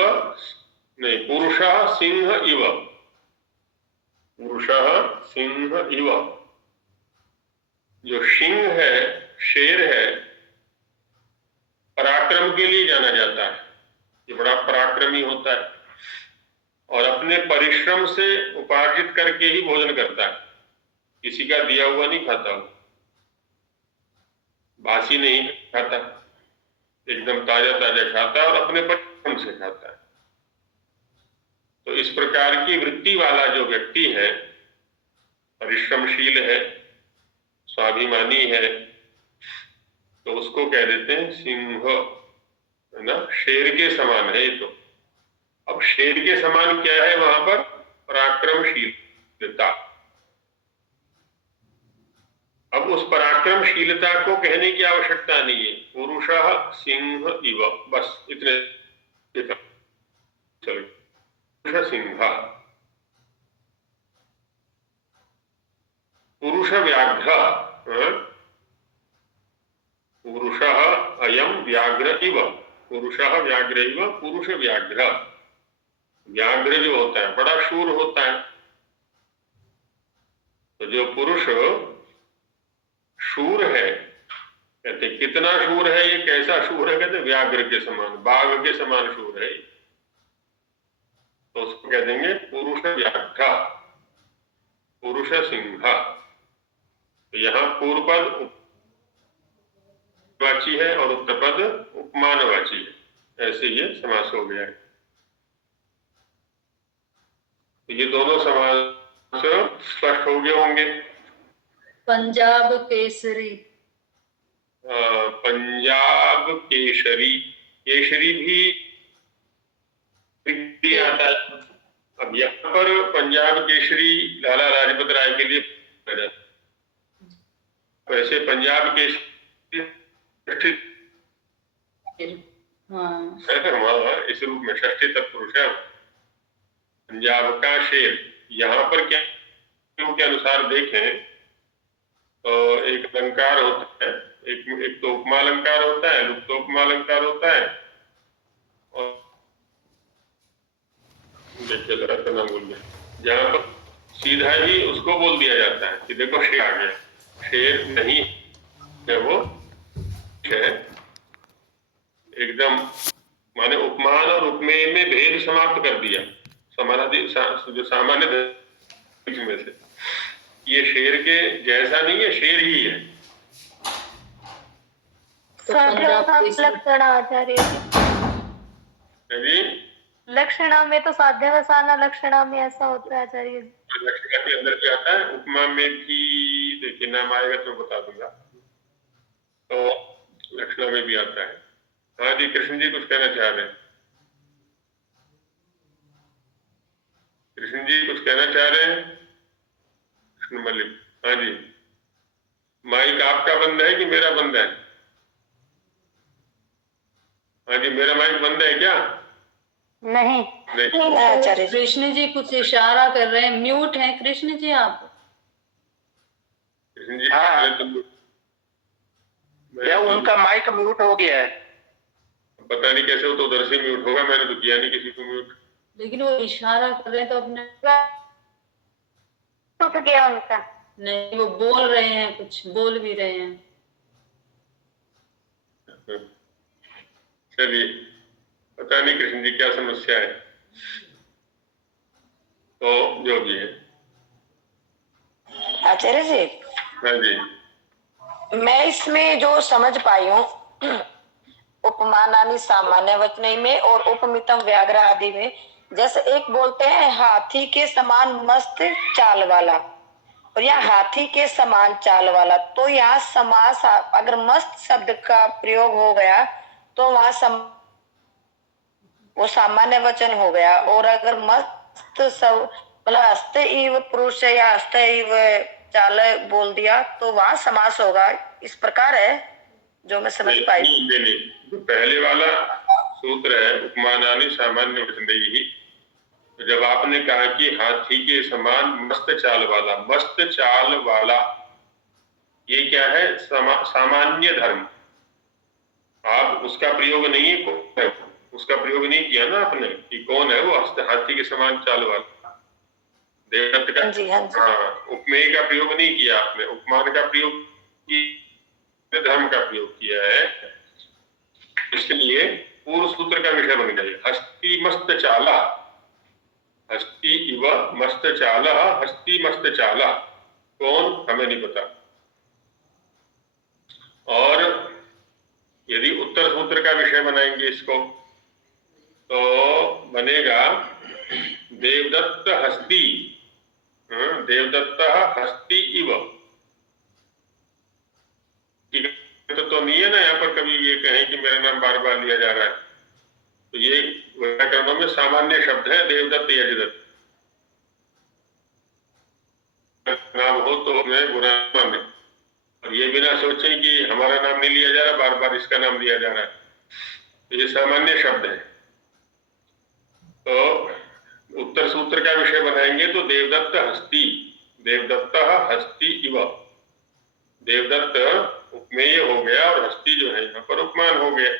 नहीं, पुरुषः सिंह इव, पुरुषः सिंह इव। जो सिंह है, शेर है, पराक्रम के लिए जाना जाता है। ये बड़ा पराक्रमी होता है और अपने परिश्रम से उपार्जित करके ही भोजन करता है। किसी का दिया हुआ नहीं खाता, बासी नहीं खाता, एकदम ताजा ताजा खाता है और अपने परिश्रम से खाता है। तो इस प्रकार की वृत्ति वाला जो व्यक्ति है, परिश्रमशील है, स्वाभिमानी है, तो उसको कह देते हैं सिंह, है ना, शेर के समान है ये तो। अब शेर के समान क्या है वहां पर? पराक्रमशीलता। अब उस पराक्रमशीलता को कहने की आवश्यकता नहीं है, पुरुषः सिंह इव, बस इतने चलो। पुरुष सिंह, पुरुष व्याघ्र, पुरुषः अयम व्याघ्र इव, पुरुषः व्याघ्र इव, पुरुष व्याघ्र। व्याघ्र जो होता है बड़ा शूर होता है, तो जो पुरुष शूर है, कहते कितना शूर है ये, कैसा शूर है? कहते व्याघ्र के समान, बाघ के समान शूर है, तो उसको कह देंगे पुरुष व्याघ्र, पुरुष सिंह। तो यहाँ पूर्व पद वाची है और उत्तर पद उपमानवाची है, ऐसे ये समास हो गया है। तो ये दोनों समास स्पष्ट हो गए होंगे। पंजाब केसरी, पंजाब केसरी, केसरी भी आता है। अब यहाँ पर पंजाब केसरी लाला लाजपत राय के लिए, वैसे पंजाब केसरी हाँ, इस रूप में षष्ठी तत्पुरुष है। पंजाब का शेर, यहाँ पर क्या के अनुसार देखें तो एक अलंकार होता है, एक तो उपमा अलंकार होता है, लुप्त उपमा अलंकार होता है, और देखिए जरा तो ना बोल गया, जहाँ पर सीधा ही उसको बोल दिया जाता है कि देखो शेर आ गया, शेर नहीं है वो है, एकदम माने उपमान और उपमेय में भेद समाप्त कर दिया, समानाधि जो सामान्य में से ये शेर के जैसा नहीं है, शेर ही है। लक्षण आचार्य जी, लक्षणा में तो साध्यवसाना लक्षणा में ऐसा होता है आचार्य। लक्षणा के अंदर क्या आता है? उपमा में भी देखिए नाम आएगा तो बता दूंगा, तो लक्षणा में भी आता है। हाँ जी, कृष्ण जी कुछ कहना चाह रहे हैं? कृष्ण जी कुछ कहना चाह रहे हैं? कृष्ण मल्लिक, हाँ जी। माइक आपका बंद है कि मेरा बंद है? हाँ जी, मेरा माइक बंद है क्या? नहीं, नहीं। कृष्ण जी कुछ इशारा कर रहे हैं, म्यूट हैं कृष्ण जी आप। कृष्ण जी हाँ। या उनका माइक म्यूट हो गया है, पता नहीं कैसे हो, तो उधर से म्यूट होगा, मैंने तो किया नहीं किसी को म्यूट। लेकिन वो इशारा कर रहे हैं तो अपने टूट गया उनका। नहीं, वो बोल रहे हैं, कुछ बोल भी रहे हैं। चलिए, पता नहीं कृष्ण जी क्या समस्या है, तो जो भी है। आचार्य जी, हाँ जी, मैं इसमें जो समझ पाई हूँ उपमानानि सामान्य वचन में और उपमितम व्याघ्र आदि में, जैसे एक बोलते हैं हाथी के समान मस्त चाल वाला, और यहाँ हाथी के समान चाल वाला, तो यहाँ समास अगर मस्त शब्द का प्रयोग हो गया तो वहां वो सामान्य वचन हो गया, और अगर मस्त सब मतलब हस्ते इव पुरुष या हस्ते इव चाल बोल दिया तो वहां समास होगा। इस प्रकार है जो मैं समझ पाई। नहीं, जो पहले वाला सूत्र है उपमानानि सामान्य वचनैहि, जब आपने कहा कि हाथी के समान मस्त चाल वाला, मस्त चाल वाला ये क्या है? सामान्य धर्म। आप उसका प्रयोग नहीं है, उसका प्रयोग नहीं किया ना आपने कि कौन है वो हाथी के समान चाल वाला। देवदत्त का हाँ, उपमेय का प्रयोग नहीं किया आपने, उपमान का प्रयोग धर्म का प्रयोग किया है, इसलिए पूर्व सूत्र का विषय बन गया हस्ती मस्त चाला, हस्ती इव मस्त चाला, हस्ती मस्त चाला, कौन हमें नहीं पता। और यदि उत्तर सूत्र का विषय बनाएंगे इसको तो बनेगा देवदत्त हस्ती, देवदत्त हस्ती इव, तो तो नहीं है ना यहाँ पर कभी ये कहें कि मेरा नाम बार बार लिया जा रहा है। तो ये व्याकरणों में सामान्य शब्द है, देवदत्त यजदत्त। नाम हो तो मैं बुरा माने, और ये बिना सोचे कि हमारा नाम नहीं लिया जा रहा, बार बार इसका नाम लिया जा रहा है, तो ये सामान्य शब्द है। तो उत्तर सूत्र का विषय बनाएंगे तो देवदत्त हस्ती, देवदत्त हस्ती इव, देवदत्त उपमेय हो गया और हस्ती जो है यहाँ पर उपमान हो गया।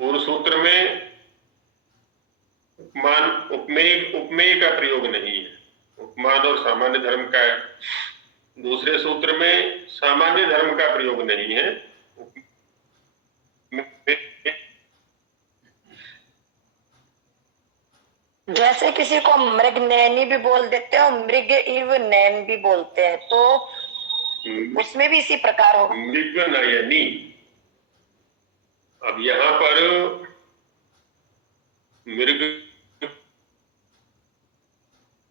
पूर्व सूत्र में उपमान उपमेय का प्रयोग नहीं है, उपमान और सामान्य धर्म का है। दूसरे सूत्र में सामान्य धर्म का प्रयोग नहीं है, जैसे किसी को मृग नैनी भी बोल देते हैं और मृग इव नैन भी बोलते हैं, तो उसमें भी इसी प्रकार होगा। मृग नयनी, अब यहाँ पर मृग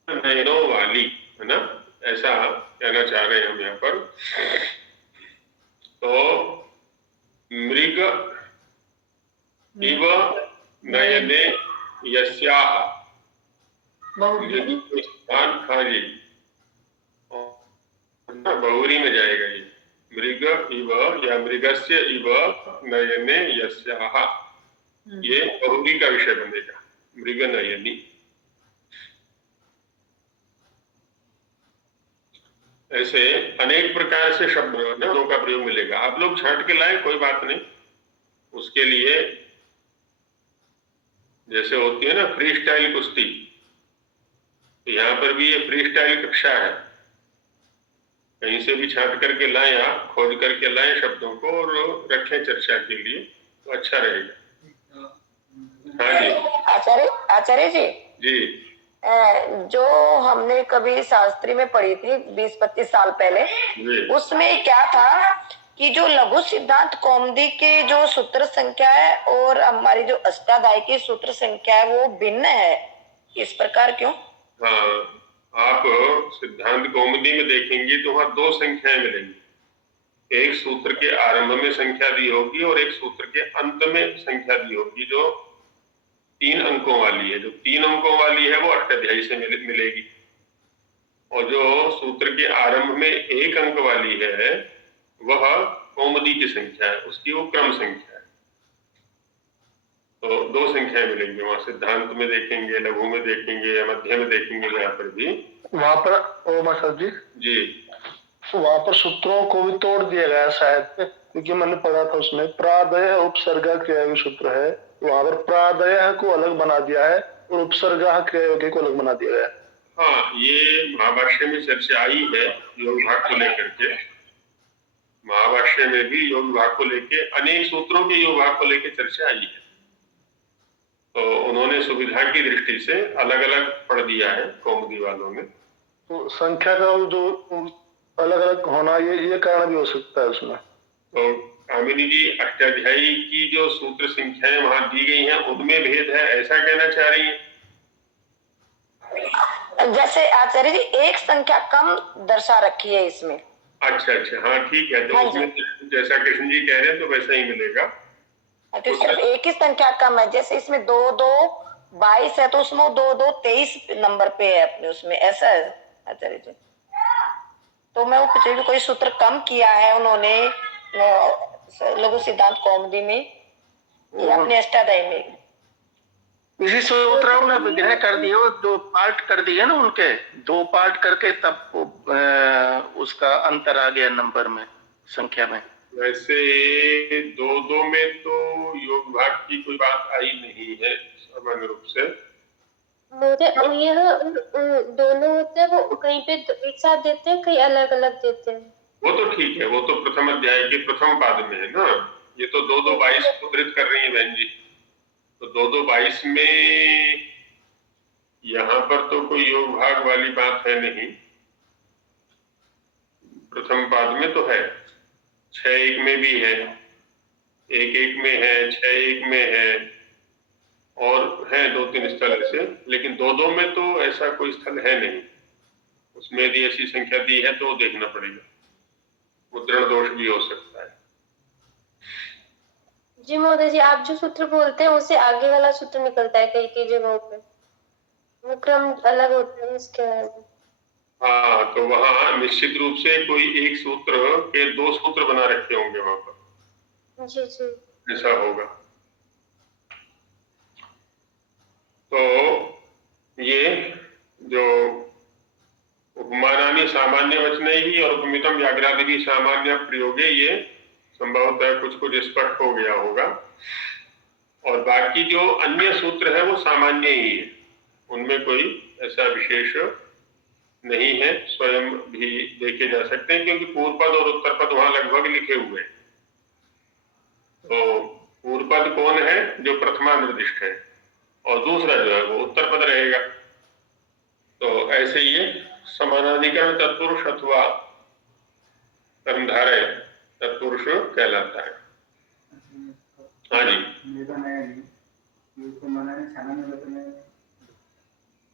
नयनों वाली है ना, ऐसा कहना चाह रहे हैं हम यहाँ पर। तो मृग इव नयने यस्याः, हाँ जी, बहुरी में जाएगा ये, मृग इव या मृगस्य इव नयने यस्याः, ये बहुरी का विषय बनेगा, मृग नयनी। ऐसे अनेक प्रकार से शब्दों का प्रयोग मिलेगा। आप लोग छांट के लाए, कोई बात नहीं। उसके लिए जैसे होती है ना फ्री स्टाइल कुश्ती, तो यहाँ पर भी ये फ्री स्टाइल कक्षा है। कहीं से भी छांट करके लाएं, आप खोज करके लाएं शब्दों को और रखें चर्चा के लिए, तो अच्छा रहेगा। हाँ जी आचार्य जी जी, जो हमने कभी शास्त्री में पढ़ी थी 20-25 साल पहले, उसमें क्या था कि जो लघु सिद्धांत कौमुदी के जो सूत्र संख्या है और हमारी जो अष्टाध्यायी की सूत्र संख्या है वो भिन्न है, इस प्रकार क्यों? हाँ, आप सिद्धांत कौमुदी में देखेंगे तो वहां दो संख्याएं मिलेंगी। एक सूत्र के आरंभ में संख्या दी होगी और एक सूत्र के अंत में संख्या दी होगी, जो 3 अंकों वाली है। जो 3 अंकों वाली है वो अष्टाध्यायी से मिलेगी, और जो सूत्र के आरंभ में 1 अंक वाली है वह कौमुदी की संख्या है, उसकी वो क्रम संख्या है। तो 2 संख्याएं मिलेंगी वहां, सिद्धांत में देखेंगे, लघु में देखेंगे या मध्य में देखेंगे। यहाँ पर भी वहां पर मास्टर जी वहां पर सूत्रों को भी तोड़ दिया गया शायद, क्योंकि मैंने पढ़ा था उसमें प्रादय उपसर्ग क्रियायोगी सूत्र है, वहां पर प्रादय को अलग बना दिया है और उपसर्ग क्रियायोगी को अलग बना दिया गया है। हाँ, ये महाभाष्य में चर्चा आई है योग भाग को लेकर के। महाभाष्य में भी योग भाग को लेके, अनेक सूत्रों के योग भाग को लेकर चर्चा आई है। तो उन्होंने सुविधा की दृष्टि से अलग अलग पढ़ दिया है कौमुदी वालों ने। तो संख्या का जो अलग अलग होना ये कारण भी हो सकता है उसमें। तो कामिनी जी, अष्टाध्यायी की जो सूत्र संख्याएं वहां दी गई हैं उनमें भेद है, ऐसा कहना चाह रही है? जैसे आचार्य जी एक संख्या कम दर्शा रखी है इसमें। अच्छा, हाँ ठीक है। तो उसमें जैसा कृष्ण जी कह रहे हैं तो वैसा ही मिलेगा। तो सिर्फ एक ही संख्या कम है, जैसे इसमें 2-2-22 है तो उसमें 2-2-23 नंबर पे है अपने उसमें, ऐसा है आचार्य जी। तो मैं वो पूछ रही हूँ कोई सूत्र कम किया है उन्होंने लघु सिद्धांत कौमुदी में या अपने अष्टाध्यायी में? इसी सूत्रों ने विग्रह कर दिए, वो 2 पार्ट कर दिए ना उनके, 2 पार्ट करके तब उसका अंतर आ गया नंबर में, संख्या में। वैसे 2-2 में तो योग भाग की कोई बात आई नहीं है सामान्य रूप से। मुझे यह दोनों होते हैं, वो कहीं पे एक साथ देते हैं, कहीं अलग अलग देते हैं। वो तो ठीक है, वो तो प्रथम अध्याय के प्रथम पाद में है ना। ये तो 2-2-22 उद्धृत कर रही है बहन जी। तो 2-2-22 में यहाँ पर तो कोई योग भाग वाली बात है नहीं। प्रथम पाद में तो है, 6-1 में भी है, 1-1 में है, 6-1 में है, और है 2-3 स्थल ऐसे, लेकिन 2-2 में तो ऐसा कोई स्थल है नहीं। उसमें यदि ऐसी संख्या दी है तो देखना पड़ेगा। मुद्रण दोष भी हो सकता है। जी महोदय जी, आप जो सूत्र बोलते हैं उससे आगे वाला सूत्र निकलता है कई कई जगहों पे, वो क्रम अलग होता है इसके। हाँ, तो वहाँ निश्चित रूप से कोई एक सूत्र के दो सूत्र बना रखे होंगे वहां पर। जी जी। ऐसा होगा। तो ये जो उपमानानि सामान्य वचने ही और उपमितम व्याघ्रादि सामान्य प्रयोगे, ये संभवतः कुछ कुछ स्पष्ट हो गया होगा। और बाकी जो अन्य सूत्र है वो सामान्य ही है, उनमें कोई ऐसा विशेष नहीं है, स्वयं भी देखे जा सकते हैं, क्योंकि पूर्व पद और उत्तर पद वहां लगभग लिखे हुए हैं। तो पूर्व पद कौन है? जो प्रथमा निर्दिष्ट है, और दूसरा जो है वो उत्तर पद रहेगा। तो ऐसे ये समानाधिकरण तत्पुरुष अथवा कर्मधारय तत्पुरुष कहलाता है। हाँ जी,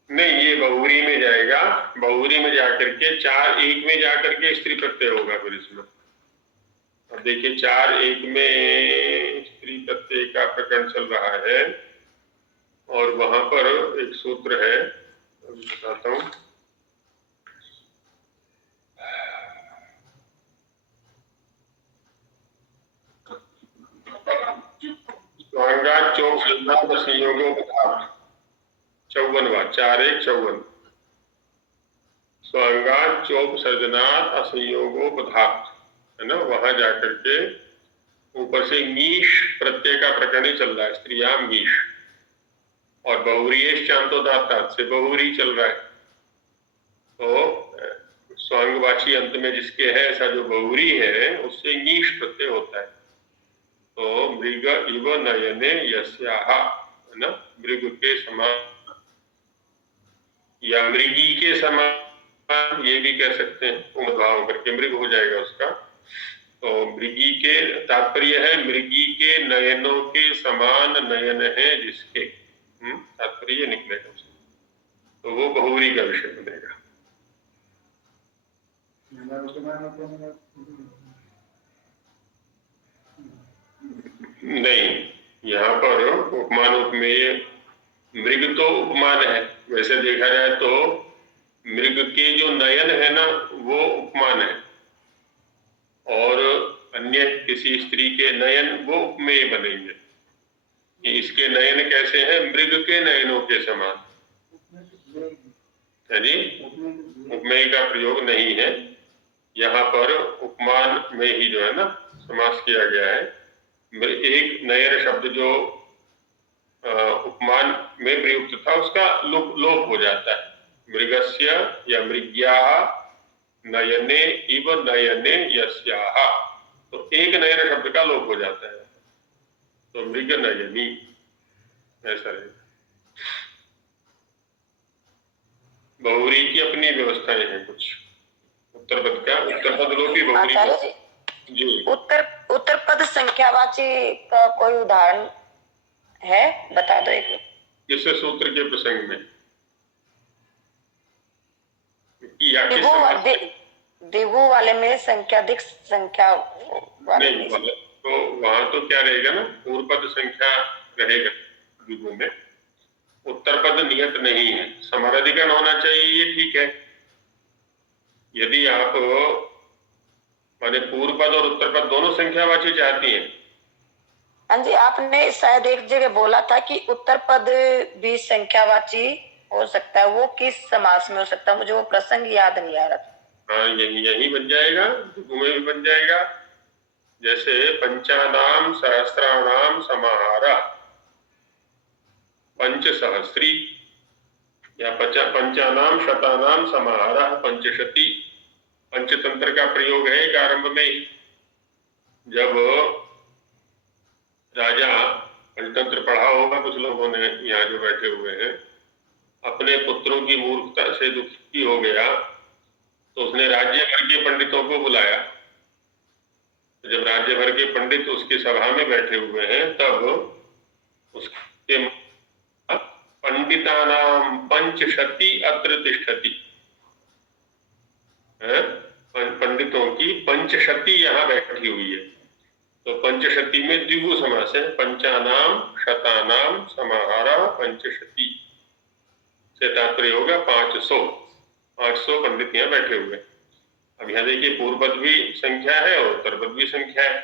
नहीं, ये बहुरी में जाएगा। बहुरी में जाकर के 4-1 में जाकर के स्त्री प्रत्यय होगा फिर इसमें। अब देखिए 4-1 में स्त्री प्रत्यय का प्रकरण चल रहा है, और वहां पर एक सूत्र है, अभी बताता हूं। स्वांगात चौक सिद्धांत संयोगों पदार्थ 54वां 4-1-54। स्वांगात चौक सर्जनात् असंयोगोपधात है ना, वहां जाकर के ऊपर से मीश प्रत्यय का प्रकरण ही चल रहा है, स्त्रियाम मीश, और बहुरीयेश चांतोदात्तात से बहुरी चल रहा है। तो स्वांगवाची अंत में जिसके है ऐसा जो बहुरी है उससे मीश प्रत्यय होता है। तो मृग इव नयने यस्याह है ना, मृग के समान या मृगी के समान, ये भी कह सकते हैं, उमद्भाव करके मृग हो जाएगा उसका। तो मृगी के तात्पर्य है मृगी के नयनों के समान नयन है जिसके, तात्पर्य निकलेगा उसका, तो वो बहुरी का विषय बनेगा। नहीं, यहाँ पर उपमान उपमेय, मृग तो उपमान है, वैसे देखा जाए तो मृग के जो नयन है ना वो उपमान है, और अन्य किसी स्त्री के नयन वो उपमेय बनेंगे। इसके नयन कैसे हैं? मृग के नयनों के समान है जी, उपमेय का प्रयोग नहीं है यहाँ पर। उपमान में ही जो है ना समास किया गया है। एक नयन शब्द जो उपमान में प्रयुक्त था उसका लोप हो जाता है। मृगस्य या मृग्या नयने इव नयने यस्याह, तो एक नयन शब्द का लोप हो जाता है, तो मृग नयनी ऐसा रहेगा। बहुरी की अपनी व्यवस्थाएं हैं कुछ। उत्तर पद का उत्तर पद लोपी बहुरी आचार्य जी। उत्तर पद संख्यावाची का कोई उदाहरण है, बता दो एक। किस सूत्र के प्रसंग में? दिगु वाले में संख्याधिक संख्या वाले नहीं, तो वहां तो क्या रहेगा ना, पूर्व पद संख्या रहेगा दिगु में, उत्तर पद नियत नहीं है, समानाधिकरण होना चाहिए, ये ठीक है। यदि आप माने पूर्व पद और उत्तर पद दोनों संख्यावाची चाहती हैं। हाँ जी, आपने शायद एक जगह बोला था कि उत्तर पद भी संख्यावाची हो सकता है, वो किस समास में हो सकता है? मुझे वो प्रसंग याद नहीं आ रहा था। हाँ, यही बन जाएगा, दिगु में भी बन जाएगा। जैसे पंचानाम सहस्राणाम समाहारा पंचसहस्री, या पंचानाम शतानाम समाहारा पंचशती। पंचतंत्र का प्रयोग है एक आरंभ में ही, जब राजा, पंचतंत्र पढ़ा होगा कुछ लोगों ने यहाँ जो बैठे हुए हैं, अपने पुत्रों की मूर्खता से दुखी हो गया तो उसने राज्य भर के पंडितों को बुलाया। जब राज्य भर के पंडित उसकी सभा में बैठे हुए हैं तब उसके पंडितानाम पंचशती अत्र तिष्ठति है, पंडितों की पंचशती यहाँ बैठी हुई है। तो पंचशती में द्विगु समास है, पंचानाम शतानाम समाहारा पंचशती से तात्पर्य होगा 500 पंडित यहाँ बैठे हुए। अब यहाँ देखिए पूर्वपद भी संख्या है और उत्तरपद भी संख्या है,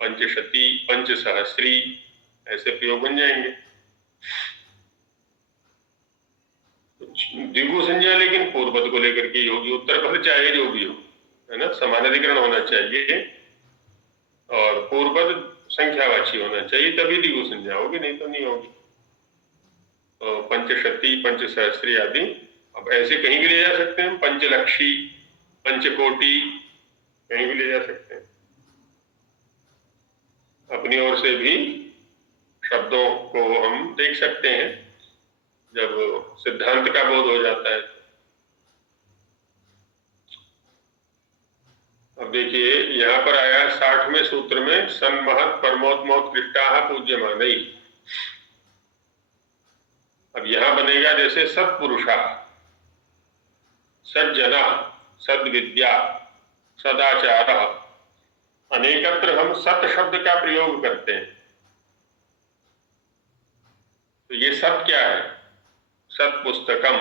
पंचशती पंचसहस्री ऐसे प्रयोग बन जाएंगे। द्विगु संज्ञा लेकिन पूर्वपद को लेकर के होगी, उत्तरपद चाहे जो भी हो, है ना, समानाधिकरण होना चाहिए और पूर्वपद संख्यावाची होना चाहिए, तभी द्विगु संज्ञा होगी, नहीं तो नहीं होगी। तो पंचशती पंचसहस्री आदि अब ऐसे कहीं भी ले जा सकते हैं, पंचलक्षी पंचकोटि कहीं भी ले जा सकते हैं। अपनी ओर से भी शब्दों को हम देख सकते हैं जब सिद्धांत का बोध हो जाता है। अब देखिए यहाँ पर आया 60वें सूत्र में सन्महत परमोत्मोत्कृष्टाः पूज्यमानै। अब यहाँ बनेगा जैसे सत्पुरुषा, सज्जना, सद्विद्या, सदाचार। अनेकत्र हम सत शब्द का प्रयोग करते हैं, तो ये सत क्या है? सत पुस्तकम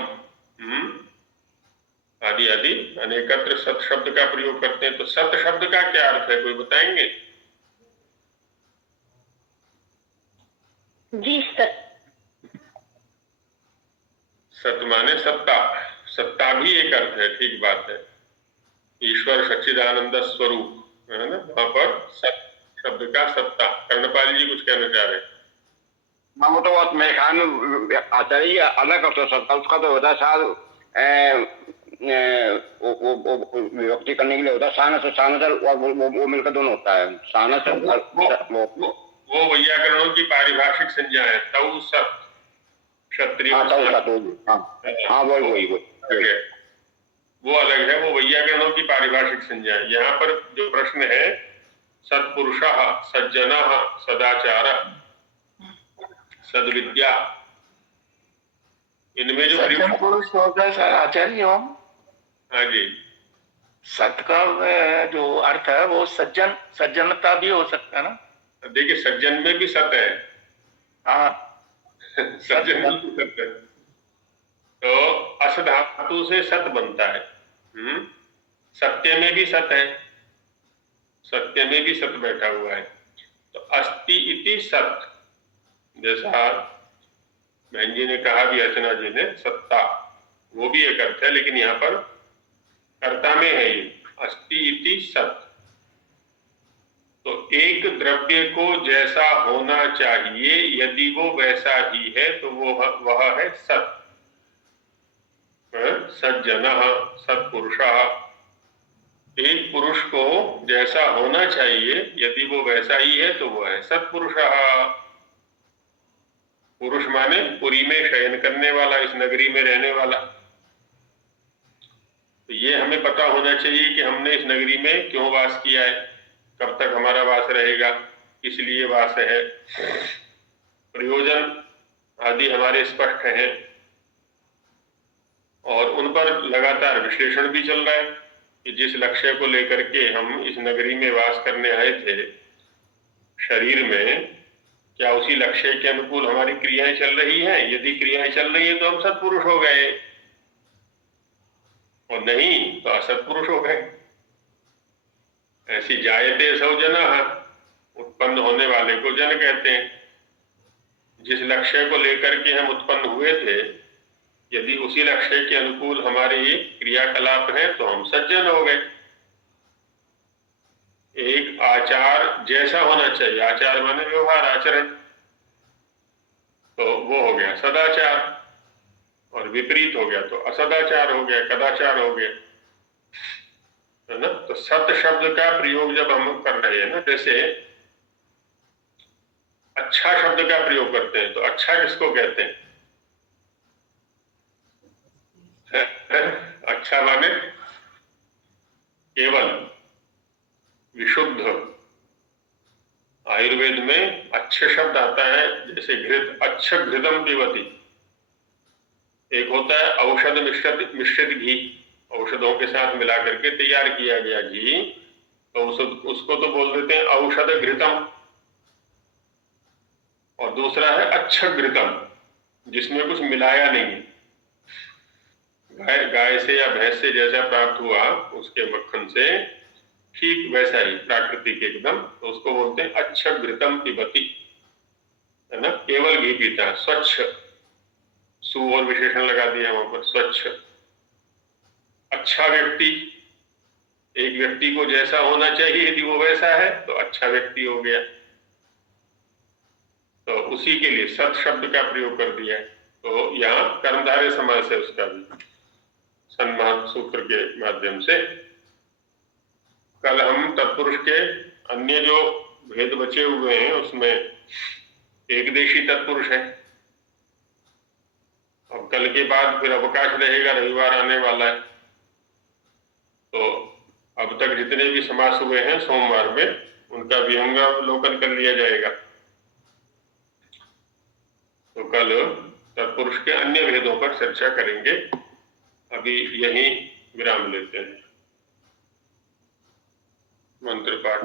आदि आदि अनेकत्र सत शब्द का प्रयोग करते हैं। तो सत शब्द का क्या अर्थ है, कोई बताएंगे? जी सर। सत माने सत्ता, सत्ता भी एक अर्थ है, ठीक बात है। ईश्वर सच्चिदानंद स्वरूप है ना, वहां पर सत शब्द का सत्ता। कर्णपाल जी कुछ कहना चाह रहे हैं? वो तो बहुत मेखान आचार्य अलग होता है, उसका तो होता है वो विभक्ति करने के लिए होता है सानस और वो मिलकर दोनों होता है। सानस वो वैयाकरणों की पारिभाषिक संज्ञा है, तौ सत क्षत्रिय। हाँ वही वो अलग है, वो वैयाकरणों की पारिभाषिक संज्ञा है। यहाँ पर जो प्रश्न है सत्पुरुषः सज्जनः सदाचारः सद्विद्या, इनमें जो सज्जन पुरुष होता है सर आचार्य हम। हाँ जी, सत का जो अर्थ है वो सज्जनता भी हो सकता है ना। देखिए सज्जन में भी सत है। हाँ सज्जन में भी सत है, तो अस धातु से सत बनता है। सत्य में भी सत है, सत्य में भी सत बैठा हुआ है। तो अस्ति इति सत, जैसा बहन जी ने कहा भी, अर्चना जी ने, सत्ता, वो भी एक अर्थ है, लेकिन यहाँ पर कर्ता में है ये अस्ति इति सत। तो एक द्रव्य को जैसा होना चाहिए यदि वो वैसा ही है तो वह है सत। सज्जनः सत्पुरुषः, एक पुरुष को जैसा होना चाहिए यदि वो वैसा ही है तो वो है सत्पुरुषः। पुरुष माने पुरी में शयन करने वाला, इस नगरी में रहने वाला। तो ये हमें पता होना चाहिए कि हमने इस नगरी में क्यों वास किया है, कब तक हमारा वास रहेगा, किस लिए वास है, प्रयोजन आदि हमारे स्पष्ट हैं और उन पर लगातार विश्लेषण भी चल रहा है कि जिस लक्ष्य को लेकर के हम इस नगरी में वास करने आए थे, शरीर में क्या उसी लक्ष्य के अनुकूल हमारी क्रियाएं चल रही हैं? यदि क्रियाएं चल रही है तो हम सत्पुरुष हो गए, और नहीं तो असत्पुरुष हो गए। ऐसी जायते सौ जनः, उत्पन्न होने वाले को जन कहते हैं। जिस लक्ष्य को लेकर के हम उत्पन्न हुए थे, यदि उसी लक्ष्य के अनुकूल हमारे क्रियाकलाप हैं तो हम सज्जन हो गए। एक आचार जैसा होना चाहिए, आचार माने व्यवहार, आचरण, तो वो हो गया सदाचार, और विपरीत हो गया तो असदाचार हो गया, कदाचार हो गया, है ना। तो सत शब्द का प्रयोग जब हम कर रहे हैं ना, जैसे अच्छा शब्द का प्रयोग करते हैं, तो अच्छा किसको कहते हैं? अच्छा माने केवल, विशुद्ध। आयुर्वेद में अच्छे शब्द आता है, जैसे घृत, अच्छ घृतम पिबति। एक होता है औषध मिश्रित घी, औषधों के साथ मिला करके तैयार किया गया घी, तो उसको तो बोल देते हैं औषध घृतम। और दूसरा है अच्छ घृतम, जिसमें कुछ मिलाया नहीं है। गाय से या भैंस से जैसा प्राप्त हुआ उसके मक्खन से ठीक वैसा ही प्राकृतिक एकदम, तो उसको बोलते हैं अच्छा घृतम पिबती, है ना। केवल घी पीता है, स्वच्छ, सु और विशेषण लगा दिया वहां पर, स्वच्छ। अच्छा व्यक्ति, एक व्यक्ति को जैसा होना चाहिए यदि वो वैसा है तो अच्छा व्यक्ति हो गया। तो उसी के लिए सत शब्द का प्रयोग कर दिया है। तो यहाँ कर्मधारय समास है उसका भी, सन्मान सूत्र के माध्यम से। कल हम तत्पुरुष के अन्य जो भेद बचे हुए हैं उसमें एकदेशी तत्पुरुष है। अब कल के बाद फिर अवकाश रहेगा, रविवार आने वाला है, तो अब तक जितने भी समास हुए हैं सोमवार में उनका विहंगावलोकन कर लिया जाएगा। तो कल तत्पुरुष के अन्य भेदों पर चर्चा करेंगे। अभी यहीं विराम लेते हैं। मंत्र पाठ।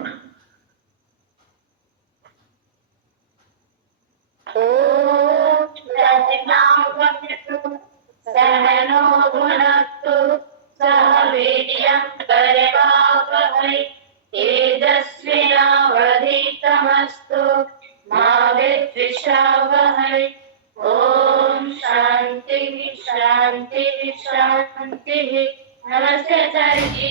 सहनो भुनक्तु सह वीर्यं करवावहै तेजस्विनावधीतमस्तु मा विद्विषावहै। ओम शांति शांति शांति। नमस्ते आचार्य जी।